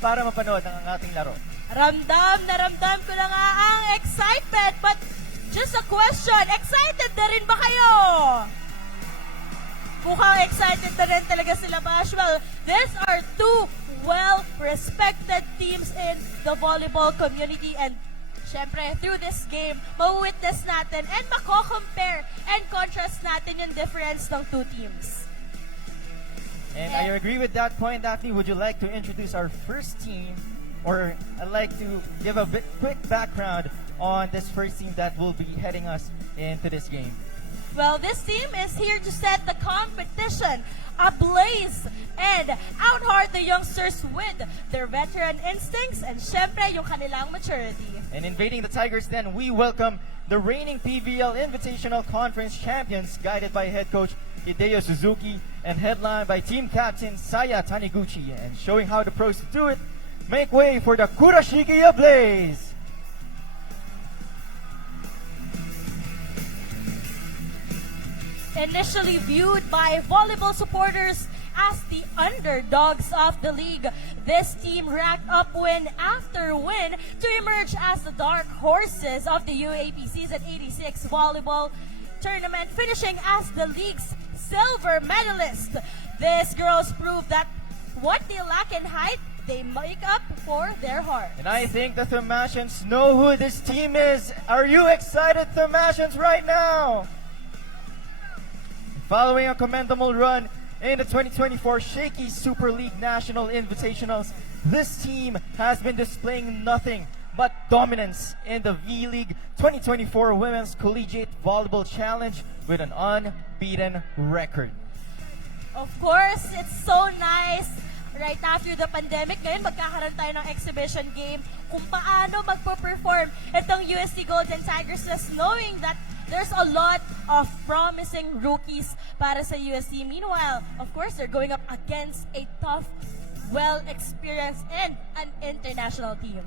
para mapanood ang ating laro. Ramdam na ramdam ko na nga ang excitement, but just a question, excited na rin ba kayo? Mukhang excited na rin talaga sila, Bash. Well, these are two well-respected teams in the volleyball community, and syempre, through this game, mawitness natin and mako-compare and contrast natin yung difference ng two teams. And I agree with that point, Daphne. Would you like to introduce our first team? Or I'd like to give a quick background on this first team that will be heading us into this game. Well, this team is here to set the competition ablaze and outheart the youngsters with their veteran instincts and syempre yung kanilang maturity. And invading the Tigers then, we welcome the reigning PVL Invitational Conference champions, guided by head coach Hideo Suzuki and headlined by team captain Saya Taniguchi. And showing how the pros do it, make way for the KURASHIKE Ablaze! Initially viewed by volleyball supporters as the underdogs of the league, this team racked up win after win to emerge as the dark horses of the UAP Season 86 volleyball tournament, finishing as the league's silver medalist. These girls prove that what they lack in height, they make up for their heart. And I think the Thermasians know who this team is. Are you excited, Thermasians, right now? Following a commendable run in the 2024 Shaky Super League National Invitationals, this team has been displaying nothing but dominance in the V-League 2024 Women's Collegiate Volleyball Challenge with an unbeaten record. Of course, it's so nice right after the pandemic. Ngayon, magkakaroon tayo ng exhibition game kung paano magpo-perform itong UST Golden Tigers, just knowing that there's a lot of promising rookies para sa UST. Meanwhile, of course, they're going up against a tough, well-experienced, and an international team.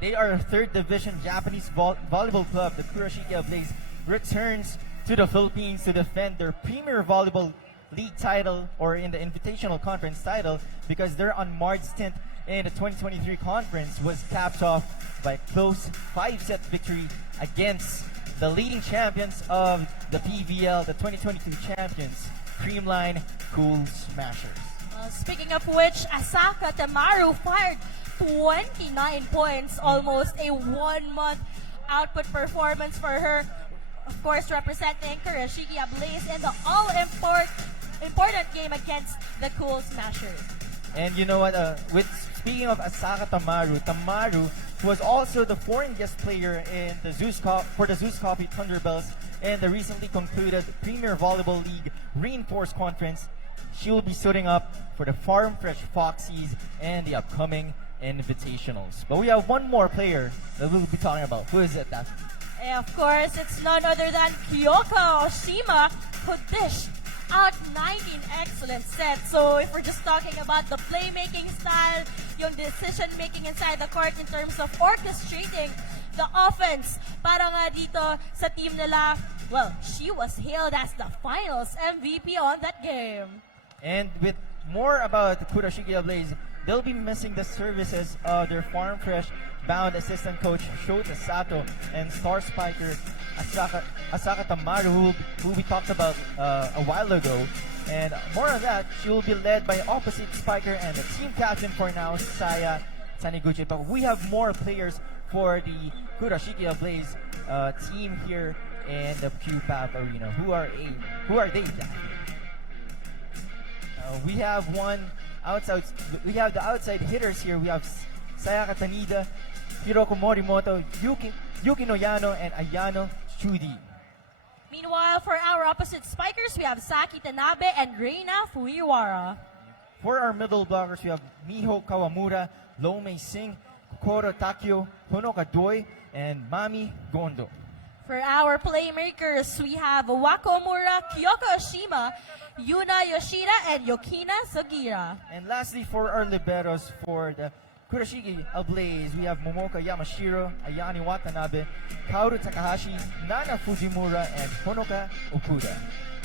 They are a third division Japanese volleyball club. The KURASHIKE Ablaze returns to the Philippines to defend their Premier Volleyball League title, or in the Invitational Conference title, because their unmarred stint in the 2023 conference was capped off by a close 5-set victory against the leading champions of the PVL, the 2022 champions, Creamline Cool Smashers. Speaking of which, Asaka Tamaru fired 29 points, almost a 1-month output performance for her. Of course, representing KURASHIKE Ablaze in the all-important game against the Cool Smashers. And you know what? Speaking of Asaka Tamaru, Tamaru was also the foreign guest player in the for the Zeus Coffee Thunderbells in the recently concluded Premier Volleyball League Reinforced Conference. She will be suiting up for the Farm Fresh Foxies and the upcoming Invitationals. But we have one more player that we'll be talking about. Who is it, Daphne? Of course, it's none other than Kyoka Oshima, who dished out 19 excellent sets. So if we're just talking about the playmaking style, yung decision-making inside the court in terms of orchestrating the offense, para nga dito sa team nila, well, she was hailed as the finals MVP on that game. And with more about KURASHIKE Ablaze, they'll be missing the services of their Farm Fresh bound assistant coach Shota Sato and star spiker Asaka Tamaru, who we talked about a while ago. And more on that, she will be led by opposite spiker and the team captain for now, Saya Taniguchi. But we have more players for the KURASHIKE Ablaze team here in the QPAP Arena. Who are they? We have we have the outside hitters here. We have Sayaka Tanida, Hiroko Morimoto, Yuki Noyano, and Ayano Chudi. Meanwhile, for our opposite spikers, we have Saki Tanabe and Reina Fujiwara. For our middle blockers, we have Miho Kawamura, Lomei Singh, Kokoro Takio, Honoka Doi, and Mami Gondo. For our playmakers, we have Wako Mura, Kyoko Oshima, Yuna Yoshida, and Yokina Sugira. And lastly, for our liberos, for the Kurashige ablaze, we have Momoka Yamashiro, Ayani Watanabe, Kaoru Takahashi, Nana Fujimura, and Honoka Okuda.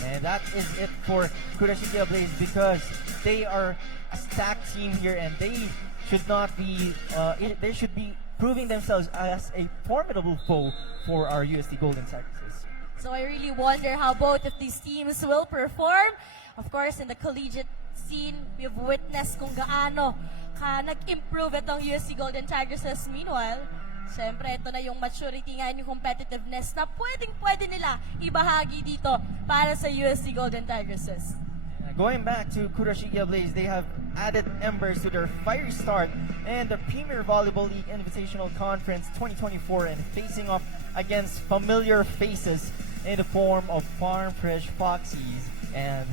And that is it for Kurashige ablaze because they are a stacked team here and they should not be, they should be proving themselves as a formidable foe for our UST Golden Tigresses. So I really wonder how both of these teams will perform. Of course, in the collegiate scene, we've witnessed kung gaano nag-improve itong UST Golden Tigresses. Meanwhile, siyempre, ito na yung maturity nga, yung competitiveness na pwedeng-pwede nila ibahagi dito para sa UST Golden Tigresses. Going back to Kurashige Blaze, they have added embers to their fiery start in the Premier Volleyball League Invitational Conference 2024 and facing off against familiar faces in the form of Farm Fresh Foxies. And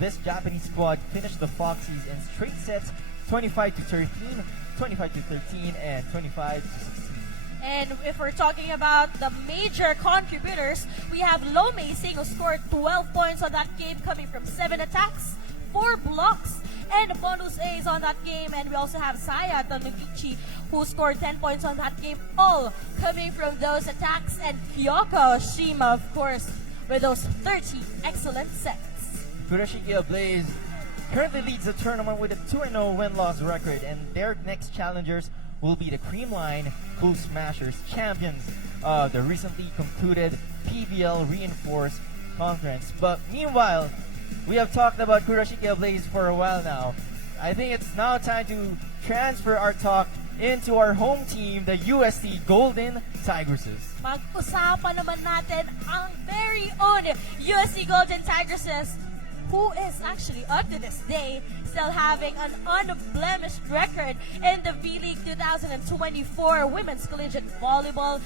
this Japanese squad finished the Foxies in straight sets 25-13, 25-13, and 25-16. And if we're talking about the major contributors, we have Lome Singh who scored 12 points on that game coming from 7 attacks, 4 blocks, and bonus A's on that game. And we also have Saya Tanukichi who scored 10 points on that game, all coming from those attacks. And Kyoko Shima, of course, with those 30 excellent sets. Kurashige Blaze currently leads the tournament with a 2-0 win-loss record, and their next challengers will be the Creamline Cool Smashers, champions of the recently concluded PBL Reinforced Conference. But meanwhile, we have talked about Kurashige Blaze for a while now. I think it's now time to transfer our talk into our home team, the UST Golden Tigresses. Mag-usapan naman natin ang very own UST Golden Tigresses, who is actually up to this day still having an unblemished record in the V-League 2024 Women's Collegiate Volleyball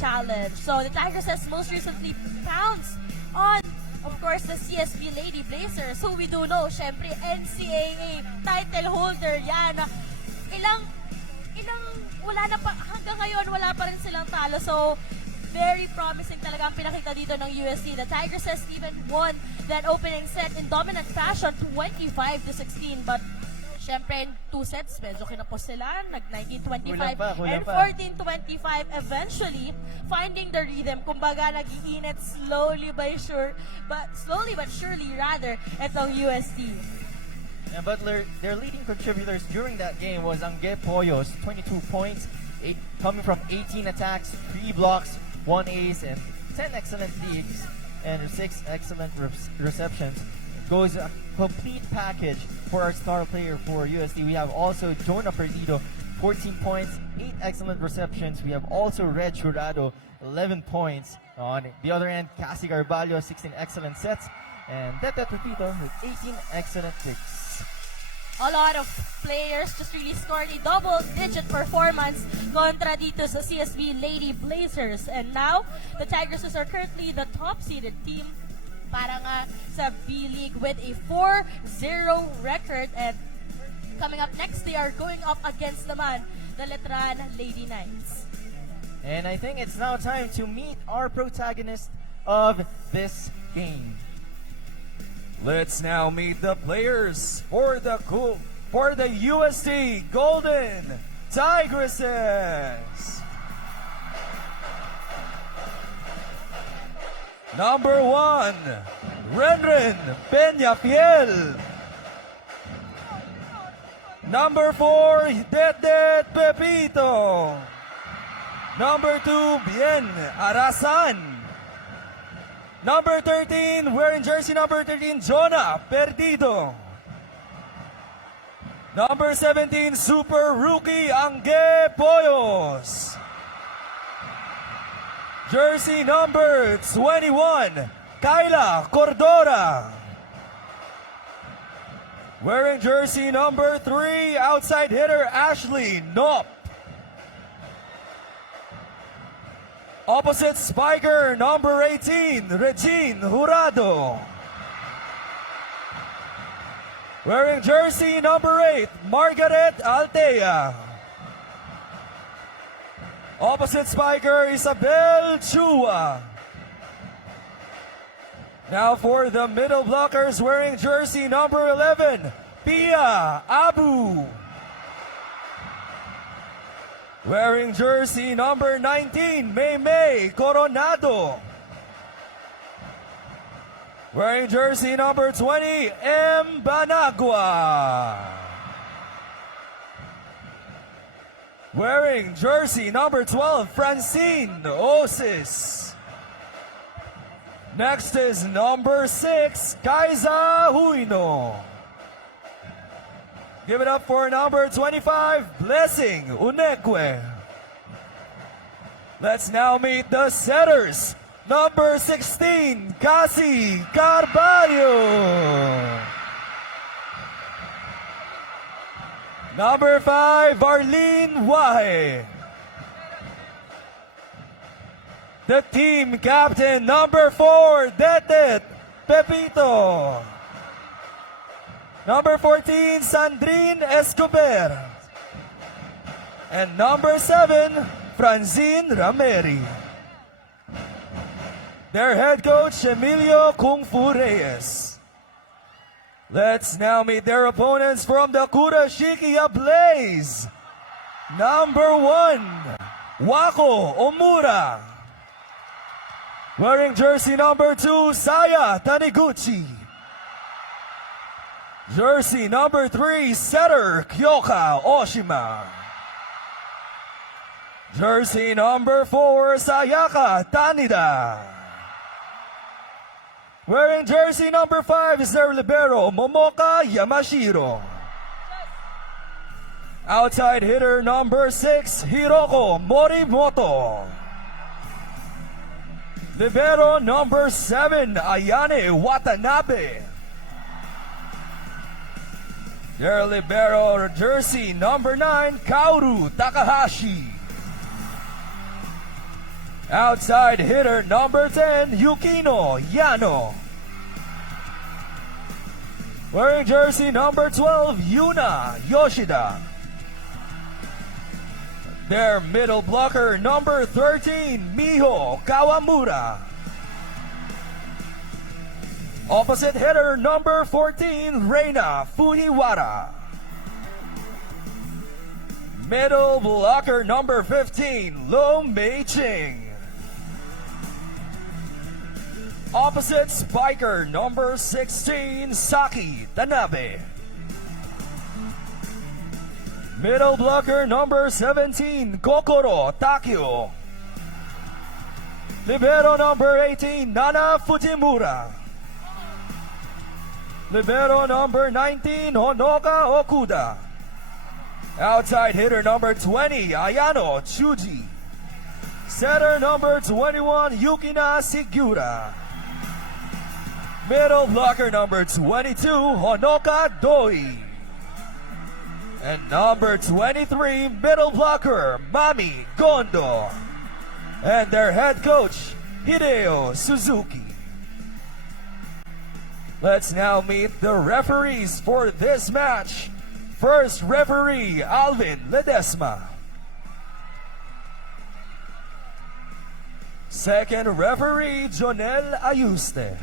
Challenge. So the Tigresses most recently pounced on, of course, the CSB Lady Blazers, who we do know, syempre, NCAA title holder yan. Wala na pa, hanggang ngayon, wala pa rin silang talo. So, very promising talaga ang pinakita dito ng UST. The Tigresses even won that opening set in dominant fashion, 25-16. But, syempre, in 2 sets, medyo kinapos sila. Nag-19-25 and 14-25 eventually, finding the rhythm. Kumbaga, nag-iinit slowly but surely rather, itong UST. Yeah, but their leading contributors during that game was Angge Poyos, 22 points, coming from 18 attacks, 3 blocks, 1 ace, and 10 excellent digs, and 6 excellent receptions. It goes a complete package for our star player for UST. We have also Jonah Perdido, 14 points, 8 excellent receptions. We have also Red Jurado, 11 points. On the other end, Cassie Garbalio, 16 excellent sets, and Tete Trujillo with 18 excellent picks. A lot of players just really scored a double-digit performance kontra dito sa CSB Lady Blazers. And now, the Tigresses are currently the top-seeded team para nga sa B-League with a 4-0 record. And coming up next, they are going up against naman the Letran Lady Knights. And I think it's now time to meet our protagonist of this game. Let's now meet the players for the UST Golden Tigresses. Number 1, Renren Peñafiel. Number 4, Det Pepito. Number 2, Bien Arasan. Number 13, wearing jersey number 13, Jonah Perdido. Number 17, super rookie, Angge Poyos. Jersey number 21, Kyla Cordora. Wearing jersey number 3, outside hitter, Ashley Nop. Opposite spiker, number 18, Regine Jurado. Wearing jersey number 8, Margaret Altea. Opposite spiker, Isabel Chua. Now for the middle blockers, wearing jersey number 11, Pia Abu. Wearing jersey number 19, May Coronado. Wearing jersey number 20, M. Banagua. Wearing jersey number 12, Francine Osis. Next is number 6, Kaiza Huino. Give it up for number 25, Blessing Unekwe. Let's now meet the setters. Number 16, Cassie Carvalho. Number 5, Arlene Wahe. The team captain, number 4, Detet Pepito. Number 14, Sandrine Escobar. And number 7, Francine Rameri. Their head coach, Emilio Kung Fu Reyes. Let's now meet their opponents from the Kurashiki Blaze. Number 1, Wako Omura. Wearing jersey number 2, Saya Taniguchi. Jersey number 3, setter Kyoka Oshima. Jersey number 4, Sayaka Tanida. Wearing jersey number 5 is their libero, Momoka Yamashiro. Outside hitter number 6, Hiroko Morimoto. Libero number 7, Ayane Watanabe. Their libero jersey number 9, Kaoru Takahashi. Outside hitter number 10, Yukino Yano. Wearing jersey number 12, Yuna Yoshida. Their middle blocker number 13, Miho Kawamura. Opposite hitter number 14, Reina Fujiwara. Middle blocker number 15, Lo Mei Ching. Opposite spiker number 16, Saki Tanabe. Middle blocker number 17, Kokoro Takio. Libero number 18, Nana Fujimura. Libero number 19, Honoka Okuda. Outside hitter number 20, Ayano Chuji. Setter number 21, Yukina Sigura. Middle blocker number 22, Honoka Doi. And number 23, middle blocker, Mami Gondo. And their head coach, Hideo Suzuki. Let's now meet the referees for this match. First referee, Alvin Ledesma. Second referee, Jonel Ayuste.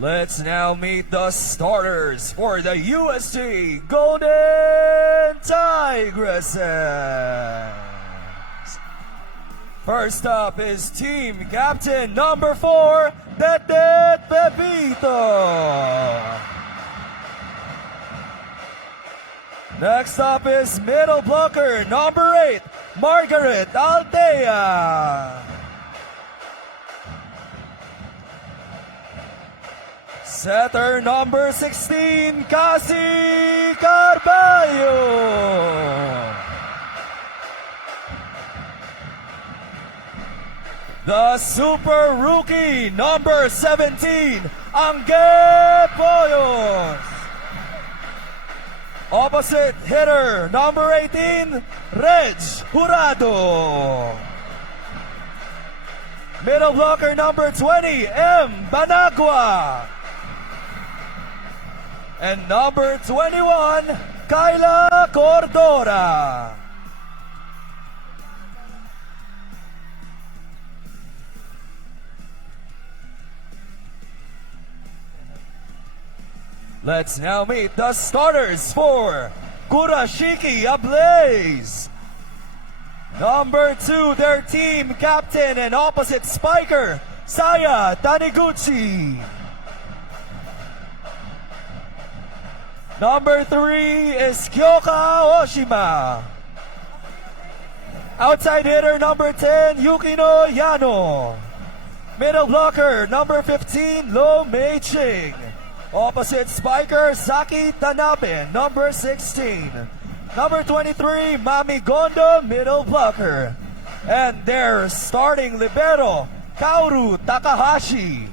Let's now meet the starters for the UST Golden Tigresses. First up is team captain number 4, Detet Pepito. Next up is middle blocker number 8, Margaret Altea. Setter number 16, Cassie Carvalho. the super rookie, number 17, Angge Poyos. Opposite hitter, number 18, Reg Jurado. Middle blocker, number 20, M. Banagua. And number 21, Kyla Cordora. Let's now meet the starters for Kurashike Ablaze. Number 2, their team captain and opposite spiker, Saya Taniguchi. Number 3 is Kyoka Oshima. Outside hitter number 10, Yukino Yano. Middle blocker number 15, Lo Mei Ching. Opposite spiker, Saki Tanabe, number 16. Number 23, Mami Gondo, middle blocker. And their starting libero, Kaoru Takahashi.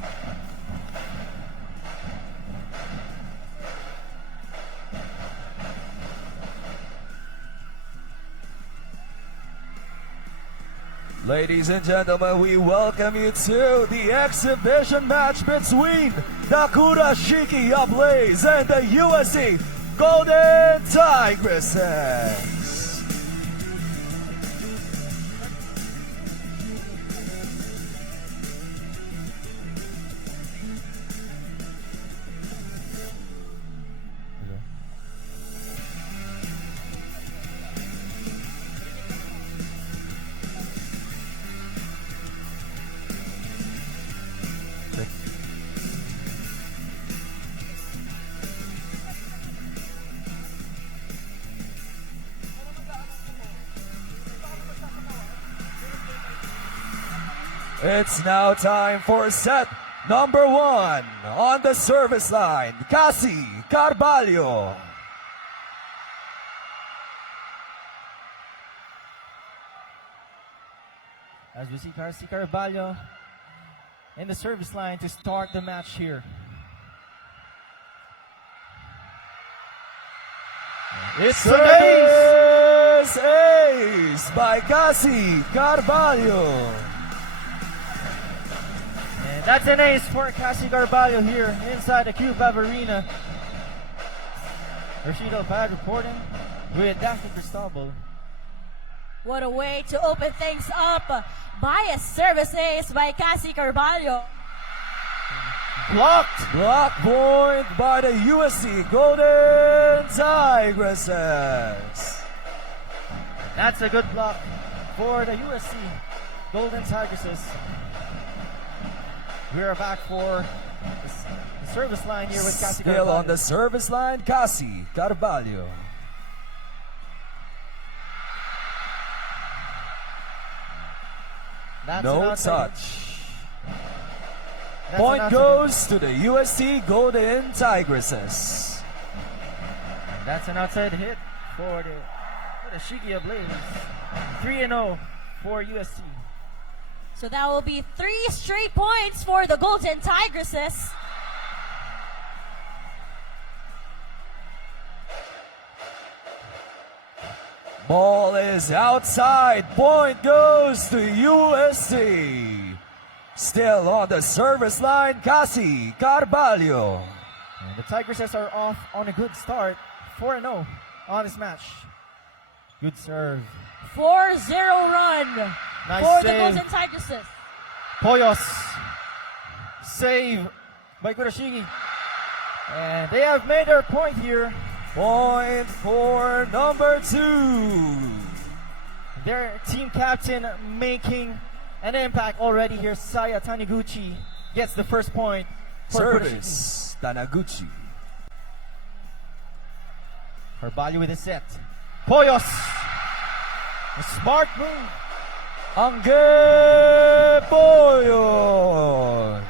Ladies and gentlemen, we welcome you to the exhibition match between the Kurashike Ablaze and the UST Golden Tigresses. It's now time for set number 1 on the service line, Cassie Carvalho. As we see Cassie Carvalho in the service line to start the match here. It's an ace! Ace by Cassie Carvalho. And that's an ace for Cassie Carvalho here inside the Q-Bev Arena. Rashid Alpad reporting with Daphne Cristobal. What a way to open things up by a service ace by Cassie Carvalho. Blocked! Block point by the UST Golden Tigresses. That's a good block for the UST Golden Tigresses. We are back for the service line here with Cassie Still Carvalho. on the service line, Cassie Carvalho. That's No an outside- touch. that's an Point outside- goes to the UST Golden Tigresses. That's an outside hit for the Shiki Ablaze. 3-0 for UST. So that will be 3 straight points for the Golden Tigresses. Ball is outside. Point goes to UST. Still on the service line, Cassie Carvalho. And the Tigresses are off on a good start. 4-0 on this match. Good serve. 4-0 run Nice for the save. Golden Tigresses. Poyos. Save by Kurashike. And they have made their point here. Point for number 2. Their team captain making an impact already here. Saya Taniguchi gets the first point for Kurashike. Service, Tanaguchi. Carvalho with a set. Poyos. A smart move. Angge Poyos.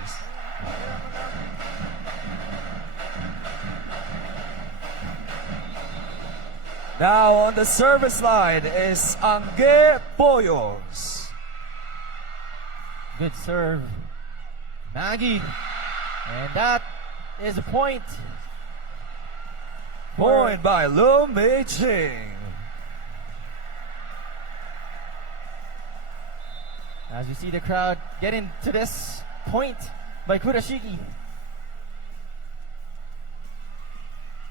Now on the service line is Angge Poyos. Good serve. Maggie. And that is a point. Point by Lu Mei-ching. As we see the crowd getting to this point by Kurashiki.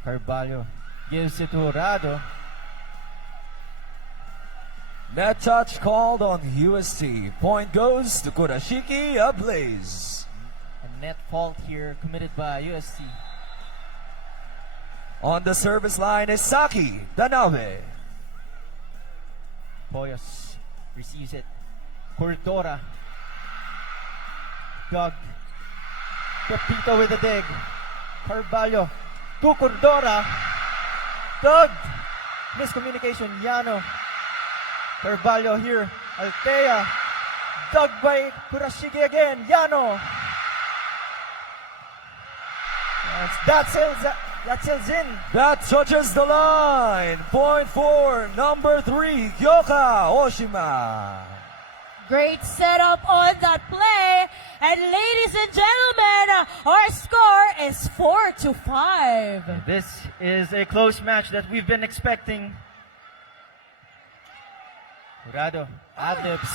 Carvalho gives it to Jurado. Net touch called on UST. Point goes to Kurashiki Ablaze. A net fault here committed by UST. On the service line is Saki Tanabe. Boyos receives it. Cordora. Doug. Pepito with the dig. Carvalho to Cordora. Doug. Miscommunication. Yano. Carvalho here. Altea. Dug by Kurashiki again. Yano. That sails in. That touches the line. Point for number 3, Kyoka Oshima. Great setup on that play. And ladies and gentlemen, our score is 4-5. This is a close match that we've been expecting. Jurado ad-libs.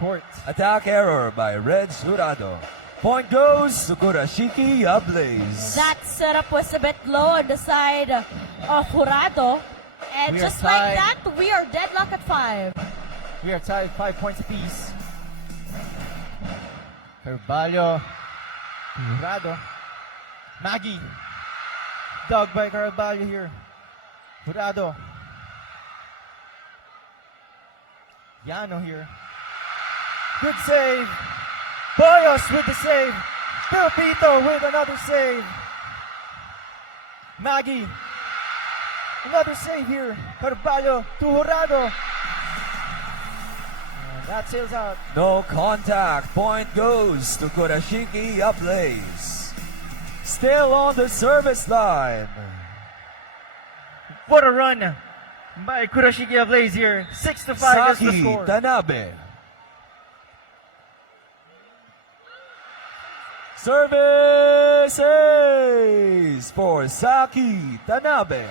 Short. Attack error by Reg Jurado. Point goes to Kurashiki Ablaze. That setup was a bit low on the side of Jurado. And We are just like tied. that, we are deadlocked at 5. We are tied 5 points apiece. Carvalho. Jurado. Maggie. Dug by Carvalho here. Jurado. Yano here. Good save. Boyos with the save. Pepito with another save. Maggie. Another save here. Carvalho to Jurado. And that sails out. No contact. Point goes to Kurashiki Ablaze. Still on the service line. What a run by Kurashiki Ablaze here. 6-5 is the Saki score. Tanabe. Service ace for Saki Tanabe.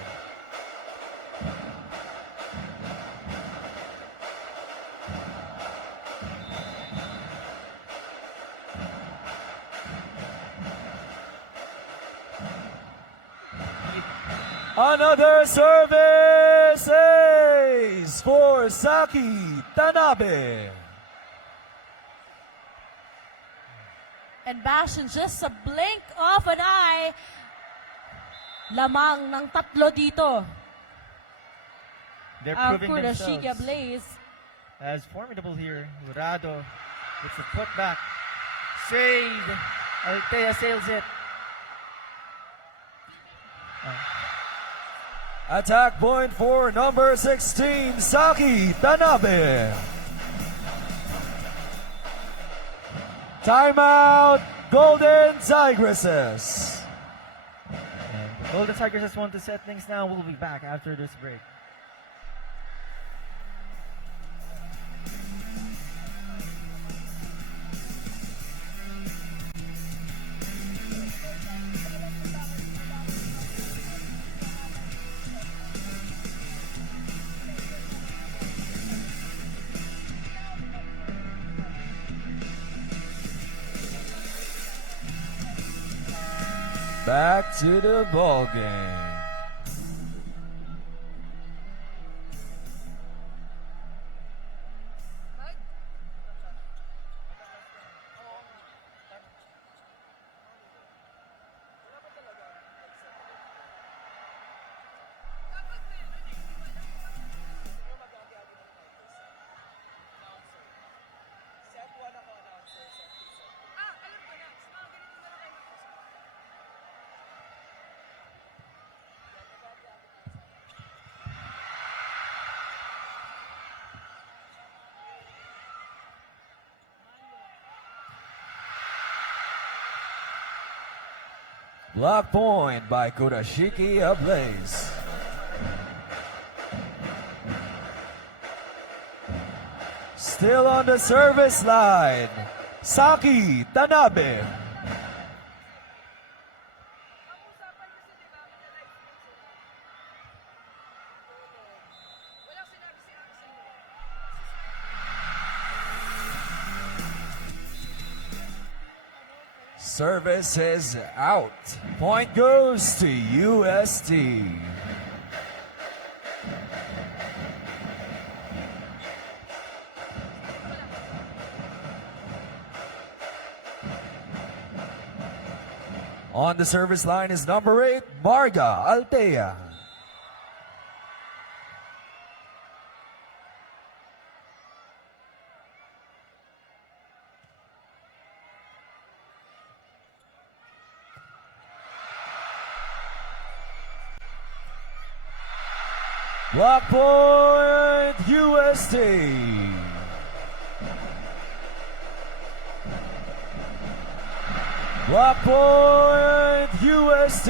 Another service ace for Saki Tanabe. And Bash, in just a blink of an eye, lamang ng tatlo dito They're ang proving Kurashiki themselves Blaze. as formidable here. Jurado with the putback. Saved. Altea sails it. Attack point for number 16, Saki Tanabe. Timeout, Golden Tigresses. And the Golden Tigers just want to set things now. We'll be back after this break. Back to the ball game. Block point by Kurashiki Ablaze. still on the service line. Saki Tanabe. Service is out. Point goes to UST. On the service line is number 8, Marga Altea. Block point, UST. Block point, UST.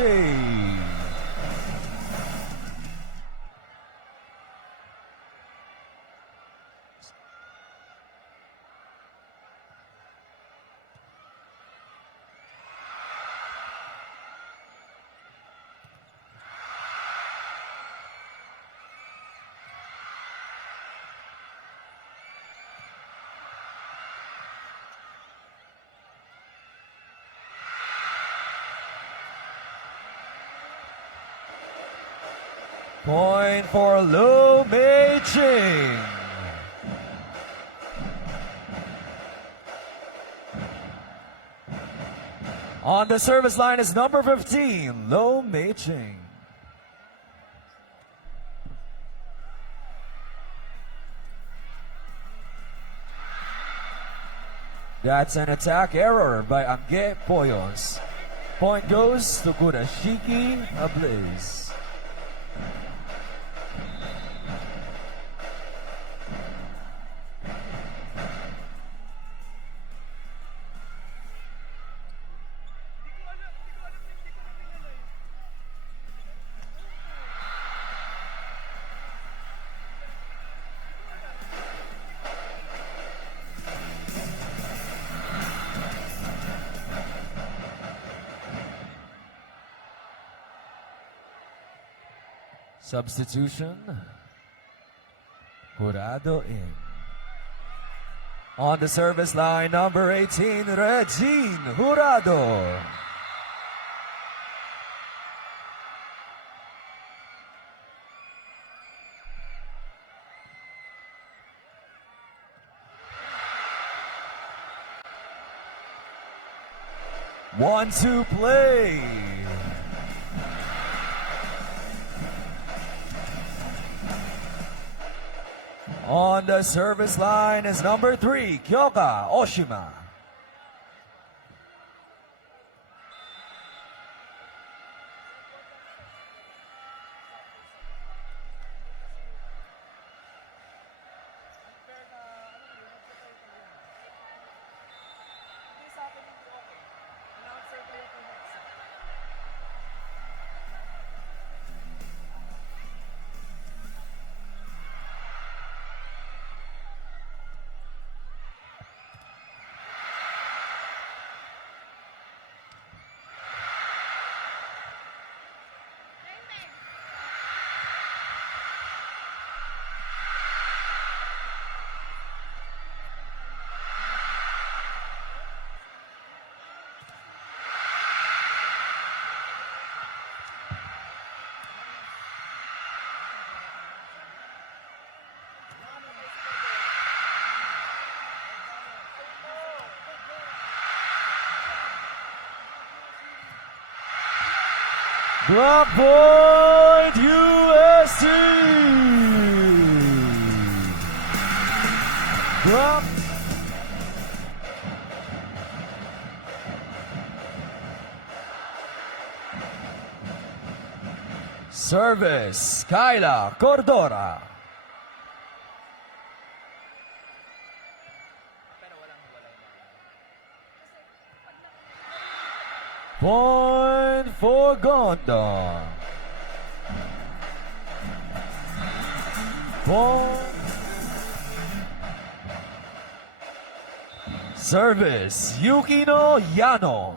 Point for Lu Mei Ching. On the service line is number 15, Lu Mei Ching. That's an attack error by Angge Poyos. Point goes to Kurashike Ablaze. Substitution. Jurado in. On the service line, number 18, Regine Jurado. One-two play. On the service line is number 3, Kyoka Oshima. Block point, UST. Block. Service, Kyla Cordora. Point for Gonda. Point. Service, Yukino Yano.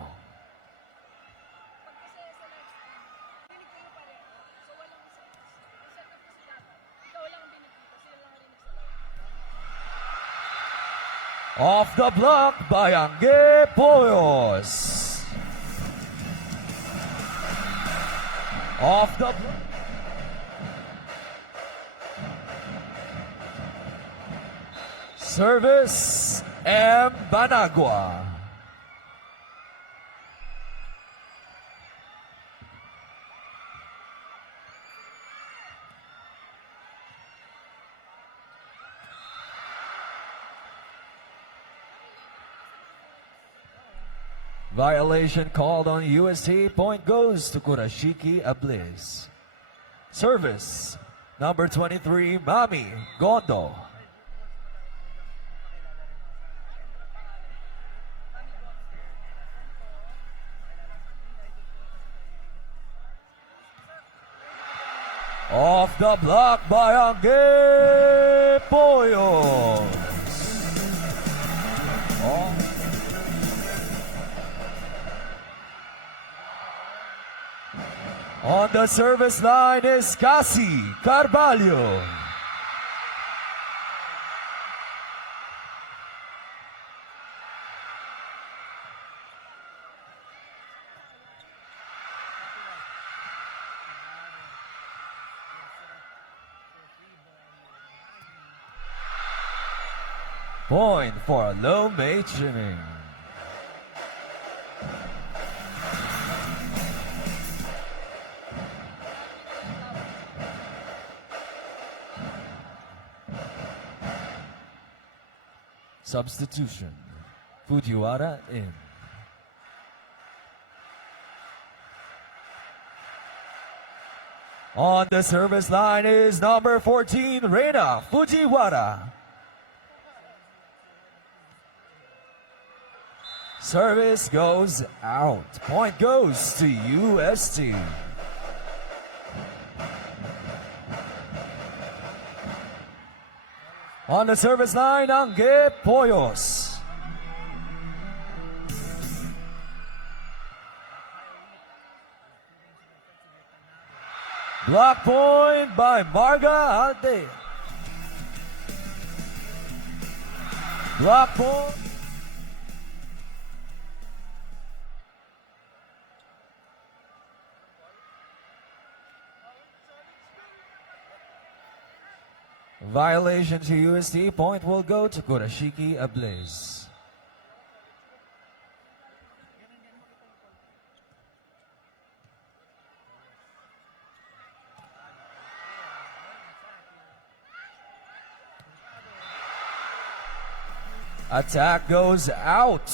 Off the block by Angge Poyos. Off the block. Service, M. Banagua. Violation called on UST. Point goes to Kurashiki Ablaze. Service, number 23, Mami Gondo. Off the block by Angge Poyos. On the service line is Cassie Carvalho. Point for low matching. Substitution. Fujiwara in. On the service line is number 14, Reina Fujiwara. Service goes out. Point goes to UST. On the service line, Angge Poyos. Block point by Marga Ante. Block point. Violation to UST. Point will go to Kurashiki Ablaze. Attack goes out.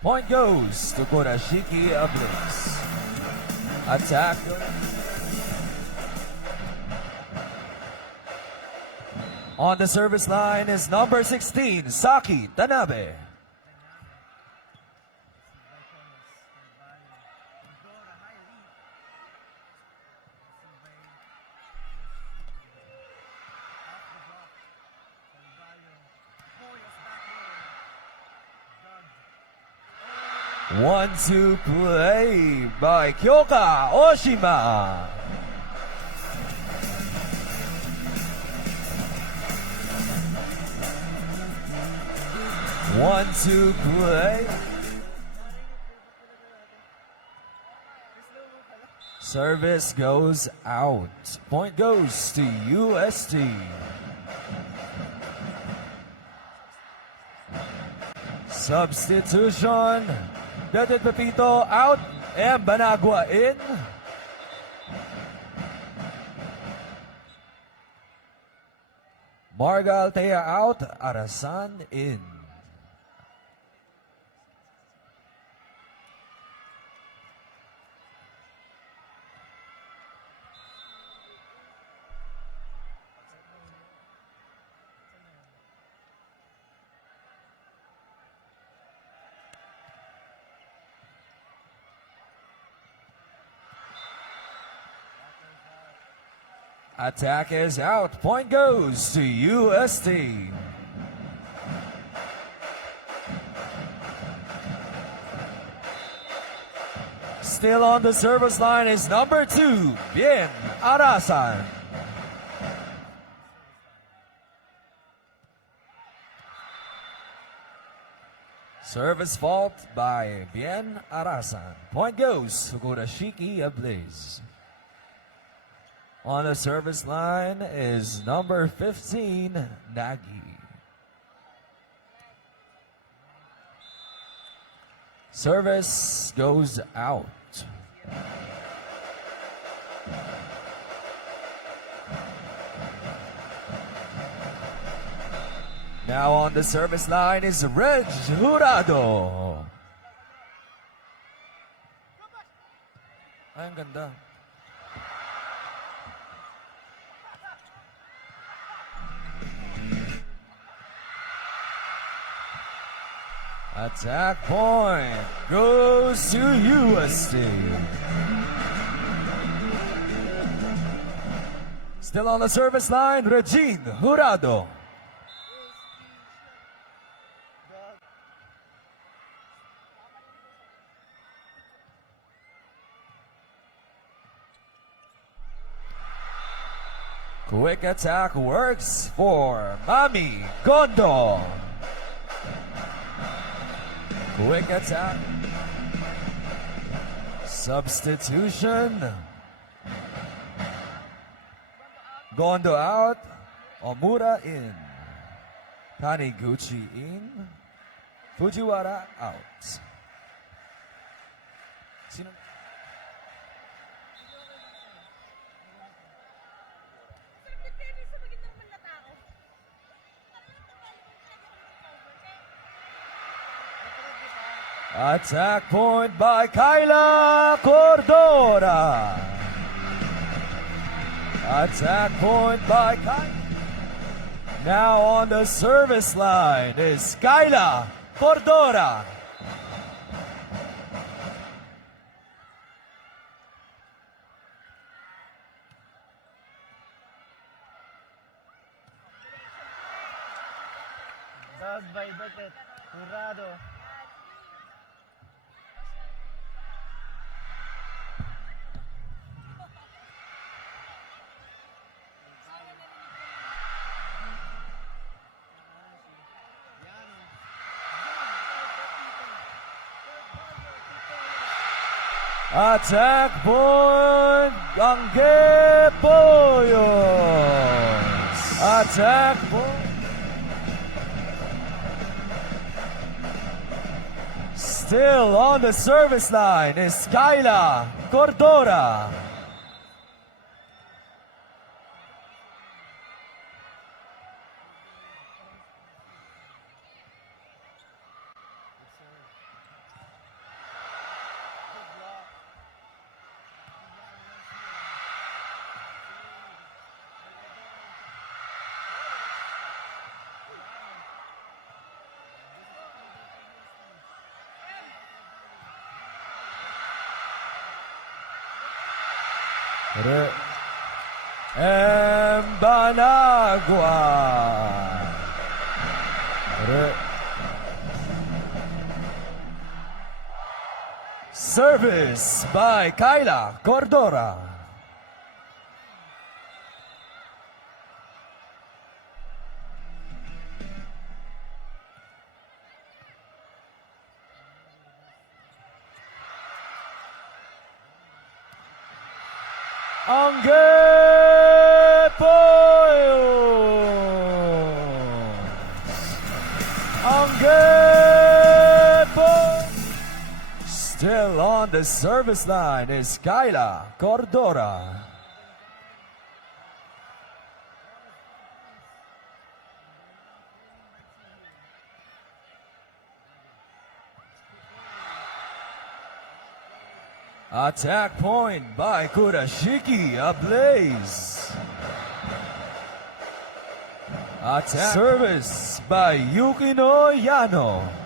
Point goes to Kurashiki Ablaze. Attack goes. On the service line is number 16, Saki Tanabe. One-two play by Kyoka Oshima. One-two play. Service goes out. Point goes to UST. Substitution. David Pepito out and Banagua in. Marga Altea out, Arasan in. Attack is out. Point goes to UST. Still on the service line is number 2, Bien Arasan. Service fault by Bien Arasan. Point goes to Kurashike Ablaze. On the service line is number 15, Nagi. Service goes out. Now on the service line is Reg Jurado. Ay, ang ganda. Attack point goes to UST. Still on the service line, Regine Jurado. Quick attack works for Mami Gondo. Quick attack. Substitution. Gondo out. Omura in. Taniguchi in. Fujiwara out. Sino? Attack point by Kyla Cordora. Attack point by Kyla. Now on the service line is Kyla Cordora. Dog by Bucket. Jurado. Attack point, Angge Boyos. Attack point. Still on the service line is Kyla Cordora. Embanagua. Service by Kyla Cordora. Angge Still on the service line is Kyla Cordora. Attack point by Kurashike Ablaze. Attack service by Yukino Yano.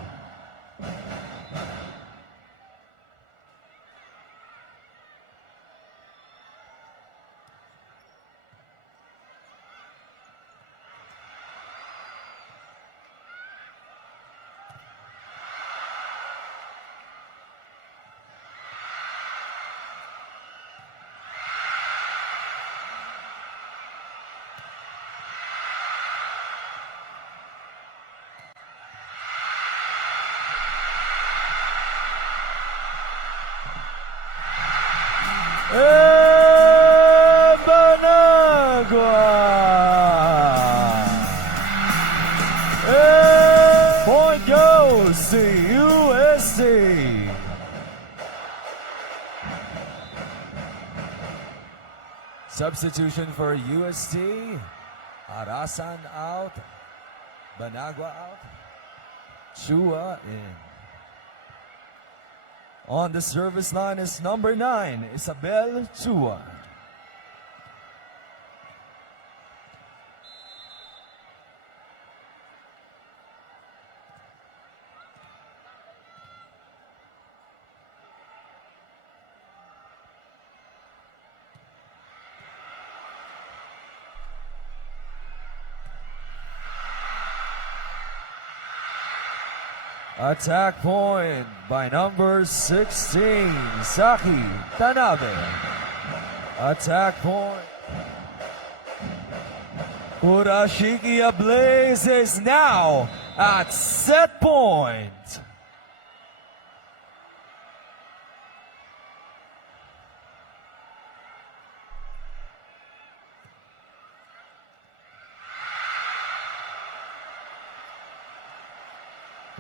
goes to UST. Substitution for UST. Arasan out. Banagwa out. Chua in. On the service line is number 9, Isabel Chua. Attack point by number 16, Saki Tanabe. Attack point. Kurashiki Ablaze is now at set point.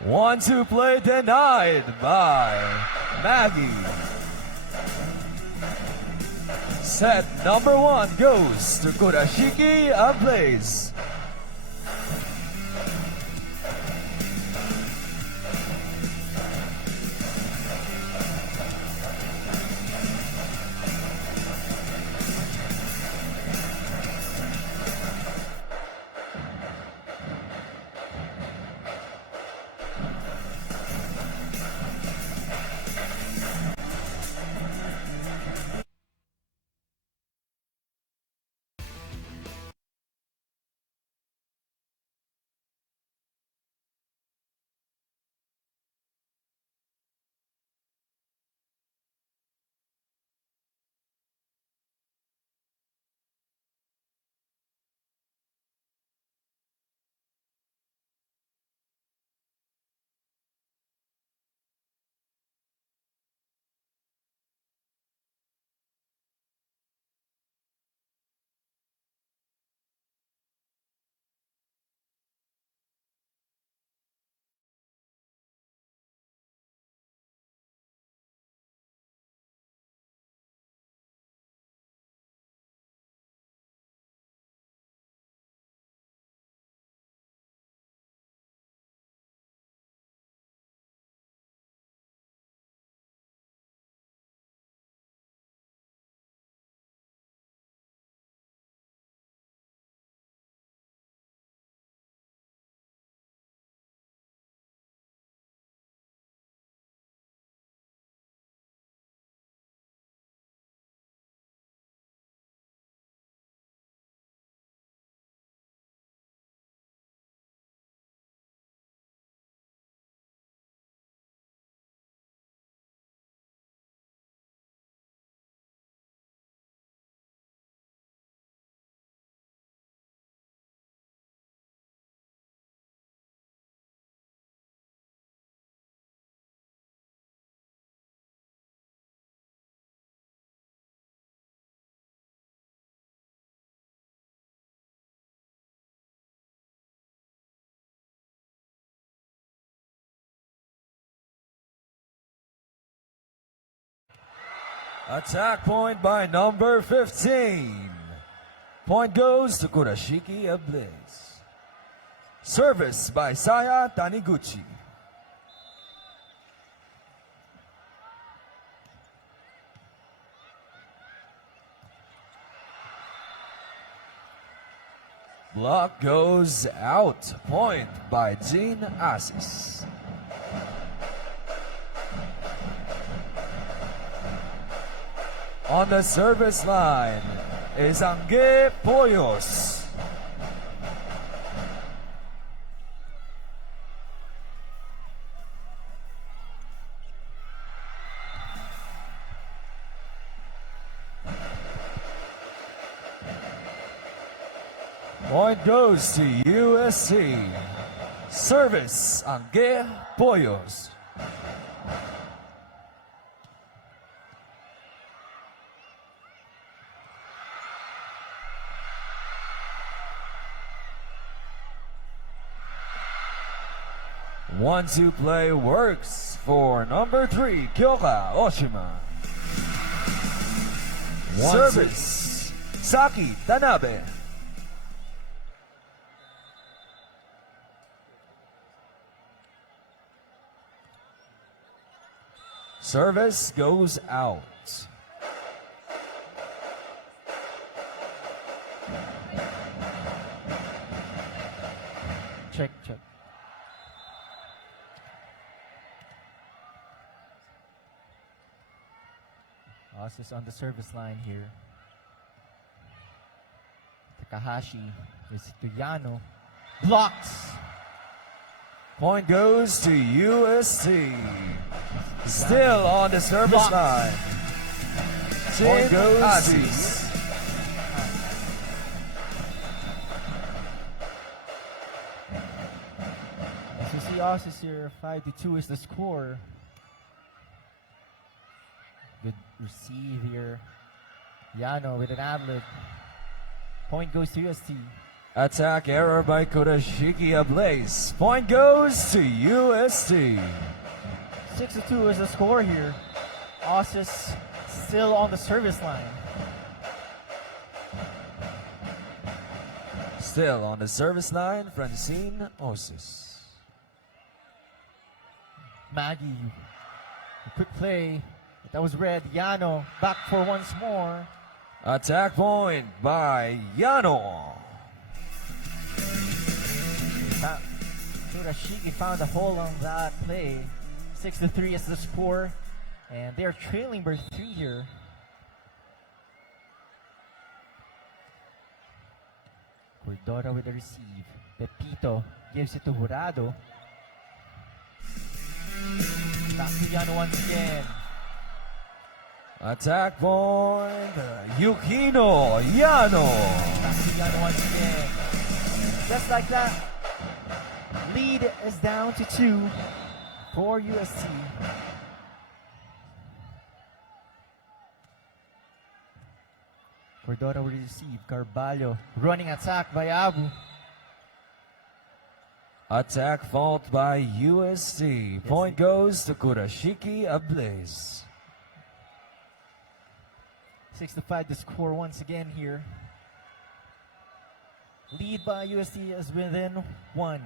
One-two play denied by Maggie. Set number 1 goes to Kurashiki Ablaze. Attack point by number 15. Point goes to Kurashiki Ablaze. Service by Saya Taniguchi. Block goes out. Point by Jean Asis. On the service line is Angge Poyos. Point goes to USC. Service Angge Poyos. 1-2 play works for number 3, Kyoka Oshima. Service, Saki Tanabe. Service goes out. Check, check. Osis on the service line here. Takahashi is to Yano. Blocked! Point goes to UST. Still on the service line. Point goes to As you see Osis here, 5-2 is the score. Good receive here. Yano with an ad-lib. Point goes to UST. Attack error by Kurashike Ablaze. Point goes to UST. 6-2 is the score here. Osis still on the service line. Still on the service line, Francine Osis. Maggie, a quick play. That was red. Yano back for once more. Attack point by Yano. Kurashike found a hole on that play. 6-3 is the score. And they are trailing by 3 here. Cordora with the receive. Pepito gives it to Jurado. Back to Yano once again. Attack point, Yukino Yano. Back to Yano once again. Just like that, lead is down to 2 for UST. Cordora will receive. Carvalho running attack by Abu. Attack fault by UST. Point goes to Kurashike Ablaze. 6-5 the score once again here. Lead by UST is within 1.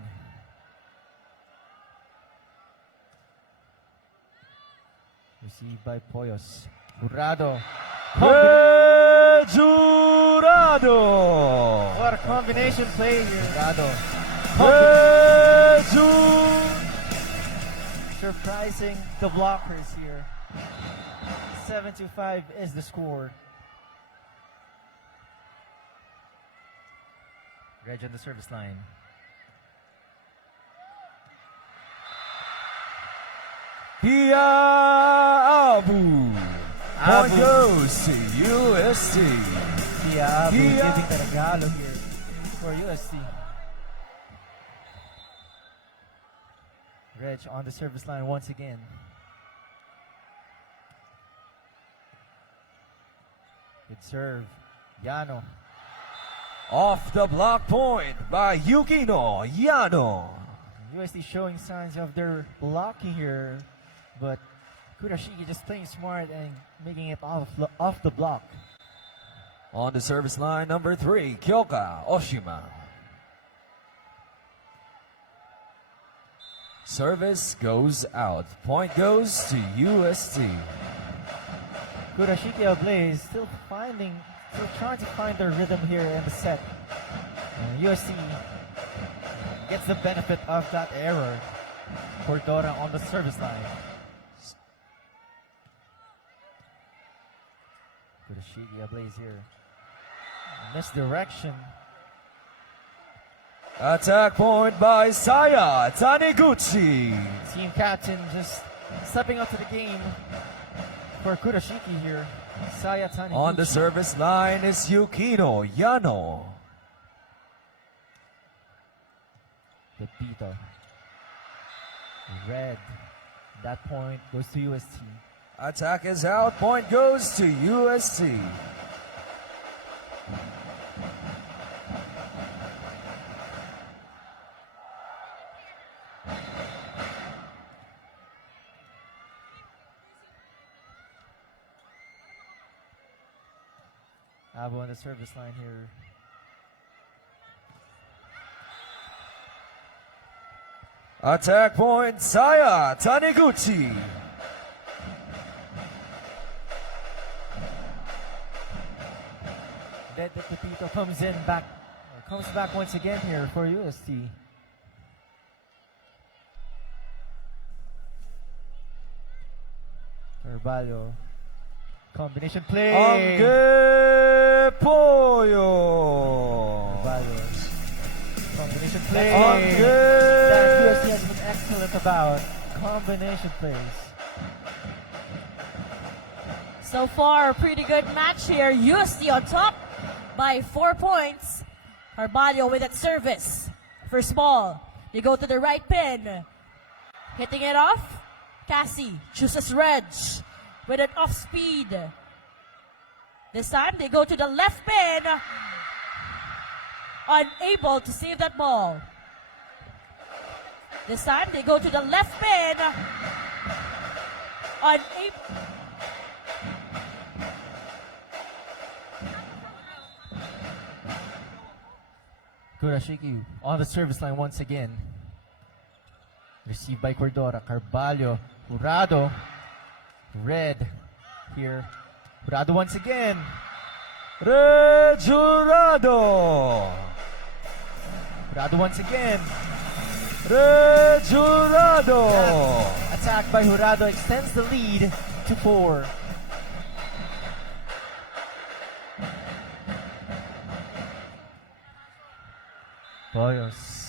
Received by Poyos. Jurado. Jurado. What a combination play here. Jurado. Surprising the blockers here. 7-5 is the score. Reg on the service line. Pia Abu. Point goes to UST. Abu giving the regalo here for UST. Reg on the service line once again. Good serve. Yano. Off the block point by Yukino Yano. USD showing signs of their blocking here, but Kurashike just playing smart and making it off the block. On the service line, number 3, Kyoka Oshima. Service goes out. Point goes to UST. Kurashike Ablaze still trying to find their rhythm here in the set. And UST gets the benefit of that error. Cordora on the service line. Kurashike Ablaze here. Misdirection. Attack point by Saya Taniguchi. Team captain just stepping up to the game for Kurashike here. Saya Taniguchi. On the service line is Yukino Yano. Pepito. Red. That point goes to UST. Attack is out. Point goes to UST. Abo on the service line here. Attack point, Saya Taniguchi. That the Pepito comes back once again here for UST. Carvalho. Combination play. Angge Pollo. Carvalho. Combination play. Angge. That UST has been excellent about combination plays. So far, a pretty good match here. UST on top by 4 points. Carvalho with that service. First ball. They go to the right pin. Hitting it off. Cassie chooses Reg with an off speed. This time they go to the left pin. Unable to save that ball. This time they go to the left pin. Unable. Kurashiki on the service line once again. Received by Cordora. Carvalho. Jurado. Red here. Jurado once again. Red Jurado. Jurado once again. Red Jurado. That attack by Jurado extends the lead to 4. Boyos.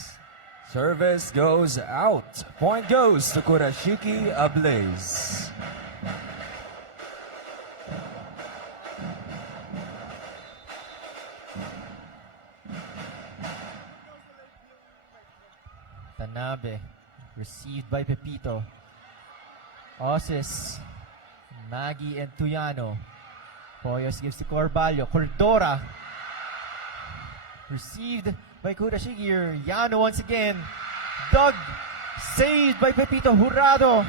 Service goes out. Point goes to Kurashiki Ablaze. Tanabe. Received by Pepito. Osis. Maggie and Tuyano. Boyos gives to Carvalho. Cordora. Received by Kurashiki. Yano once again. Dug. Saved by Pepito. Jurado.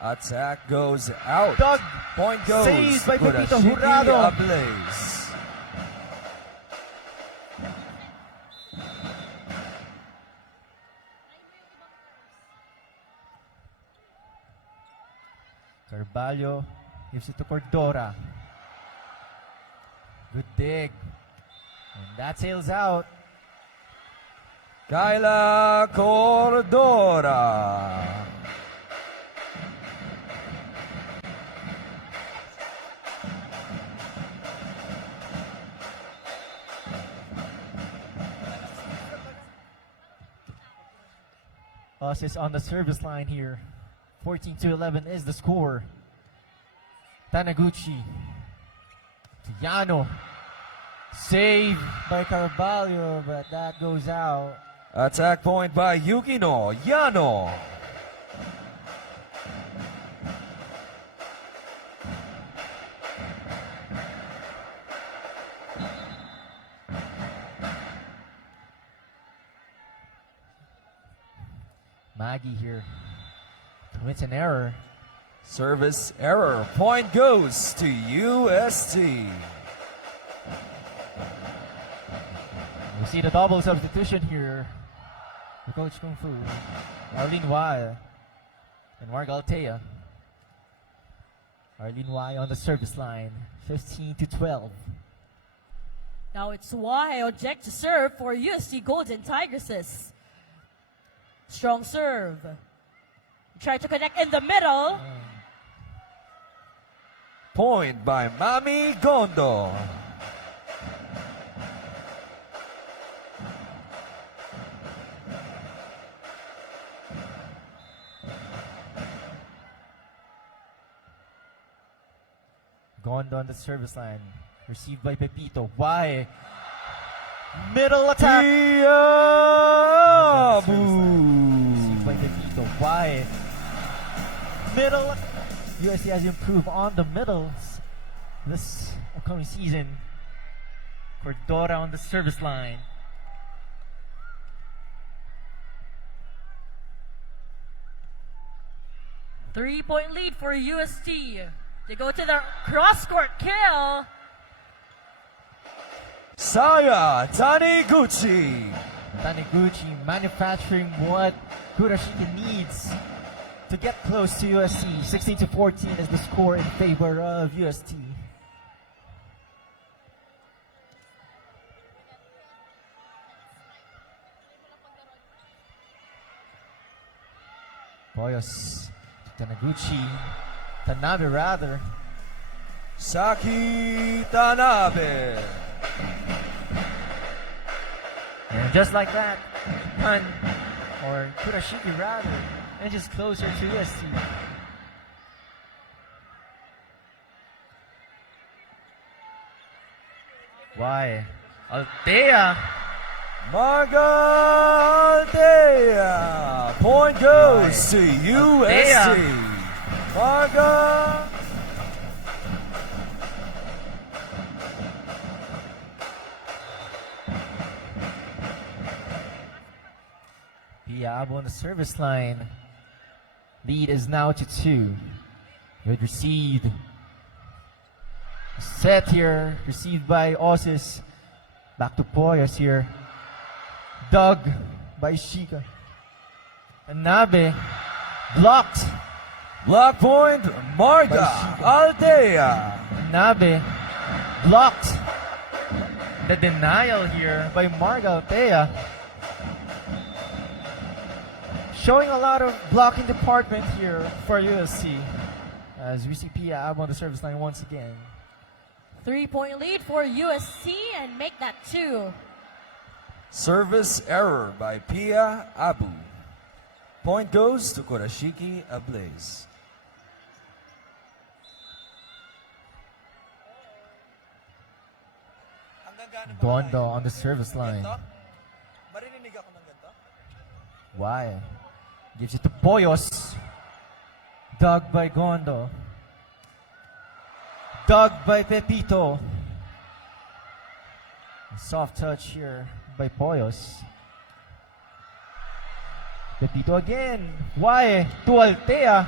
Attack goes out. Dug. Point goes Saved by Pepito. Kurashiki Jurado. Ablaze. Carvalho gives it to Cordora. Good dig. And that sails out. Kyla Cordora. Us is on the service line here. 14-11 is the score. Taniguchi. To Yano. Save by Carvalho, but that goes out. Attack point by Yukino Yano. Maggie here commits an error. Service error. Point goes to UST. We see the double substitution here. The coach Kung Fu, Arlene Y and Mark Altea. Arlene Y on the service line, 15-12. Now it's Y object to serve for UST Golden Tigresses. Strong serve. Try to connect in the middle. Point by Mami Gondo. Gondo on the service line, received by Pepito. Y. Middle attack. Received by Pepito. Y. Middle. USC has improved on the middles this upcoming season. Cordora on the service line. Three-point lead for UST. They go to the cross-court kill. Saya Taniguchi. Taniguchi manufacturing what Kurashiki needs to get close to UST. 16-14 is the score in favor of UST. Poyos to Taniguchi. Tanabe rather. Saki Tanabe. And just like that, Han, or Kurashiki rather, inches closer to UST. Why? Altea! Marga Altea. Point goes to UST. Marga. Piabo on the service line. Lead is now to 2. Good received. Set here, received by Osis. Back to Poyos here. Dug by Shika. And Nabe blocked. Block point, Marga Altea. Nabe blocked. The denial here by Marga Altea. Showing a lot of blocking department here for UST. As we see Pia Abu on the service line once again. 3-point lead for UST and make that 2. Service error by Pia Abu. Point goes to Kurashiki Ablaze. Gondo on the service line. Why? Gives it to Poyos. Dug by Gondo. Dug by Pepito. Soft touch here by Poyos. Pepito again. Why? To Altea.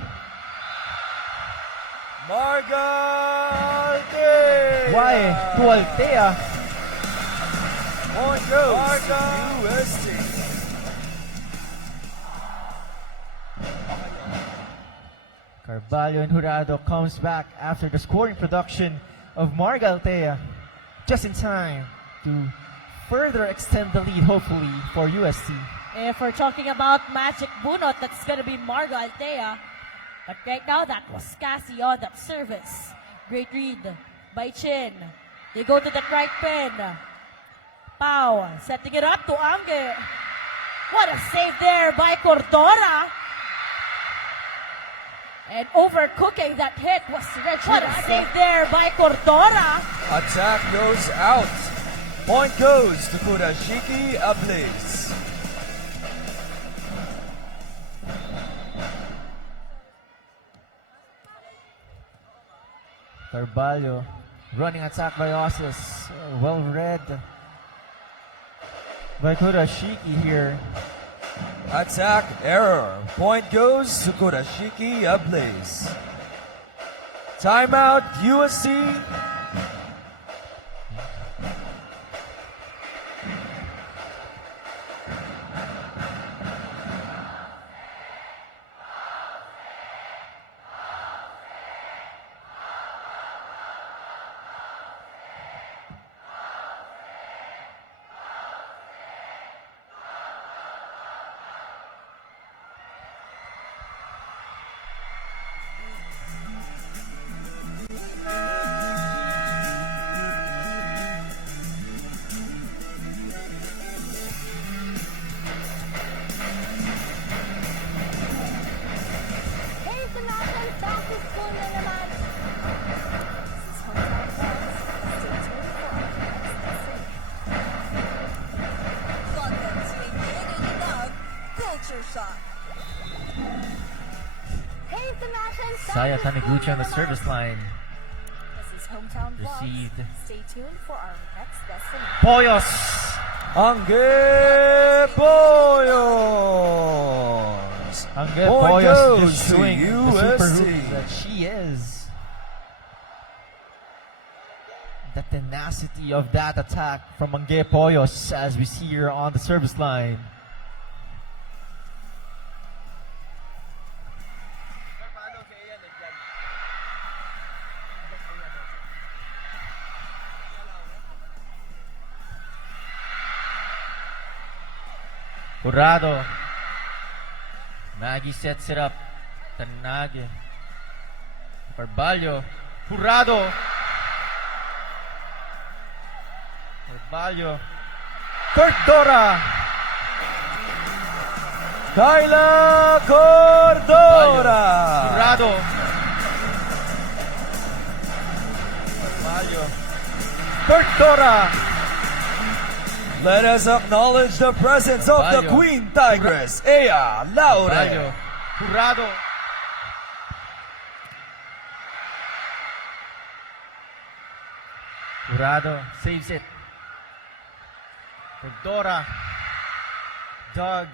Marga Altea. Why? To Altea. Point goes to UST. Carvalho and Jurado comes back after the scoring production of Marga Altea. Just in time to further extend the lead, hopefully, for UST. If we're talking about Magic Bunot, that's going to be Marga Altea. But right now, that was Cassie on that service. Great read by Chin. They go to the right pin. Pau setting it up to Ange. What a save there by Cordora. And overcooking that hit was Reggie. What a save there by Cordora. Attack goes out. Point goes to Kurashiki Ablaze. Carvalho running attack by Osis. Well read by Kurashiki here. Attack error. Point goes to Kurashiki Ablaze. Timeout USC. Saya Taniguchi on the service line. This is Hometown Vlogs. Received. Stay tuned for our next destination. Poyos! Ange Poyos. Ange Point Poyos goes just to doing the super USC. hoops that she is. tenacity of that attack from Mangge Poyos as we see here on the service line. Jurado. Nagy sets it up. Tanage. Carvalho. Jurado. Carvalho. Cordora. Kyla Cordora. Jurado. Carvalho. Cordora. Let us acknowledge the presence of the Carvalho. Queen Tigress, Ea Laure. Carvalho. Jurado. Jurado saves it. Cordora. Doug.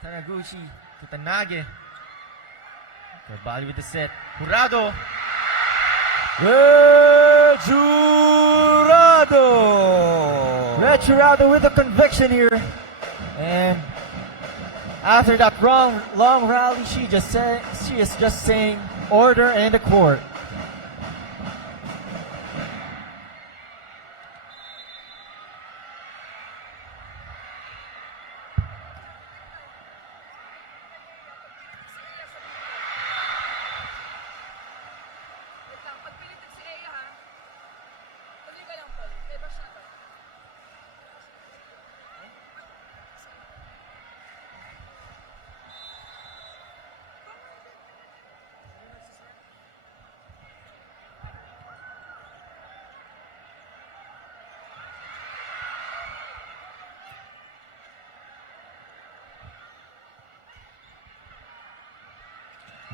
Tanaguchi. To Tanage. Carvalho with the set. Jurado. Jurado. Red Jurado with the conviction here. And after that long rally, she is just saying order in the court.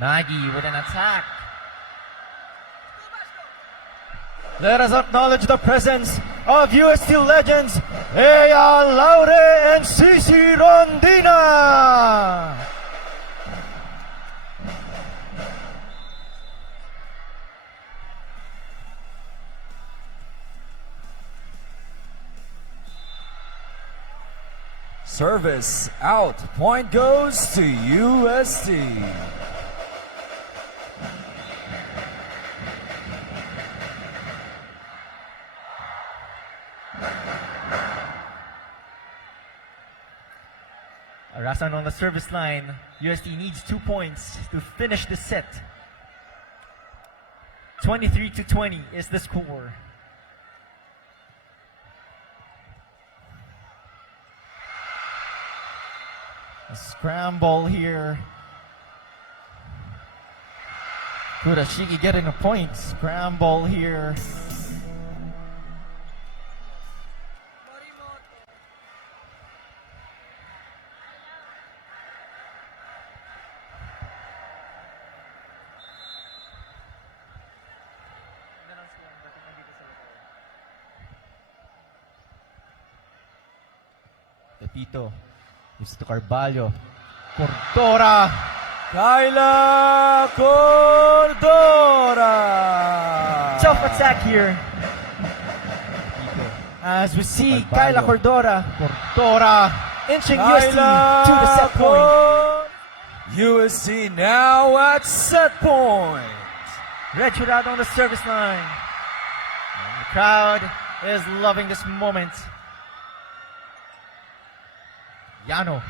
Nagy with an attack. Let us acknowledge the presence of UST legends Ea Laure and Cici Rondina. Service out. Point goes to UST. Arasan on the service line. UST needs 2 points to finish the set. 23-20 is the score. A scramble here. Kurashiki getting a point. Scramble here. Pepito. Gives to Carvalho. Cordora. Kyla Cordora. Tough attack here. As we see Kyla Cordora. Cordora inching UST to the set point. UST now at set point. Red Jurado on the service line. And the crowd is loving this moment. Yano.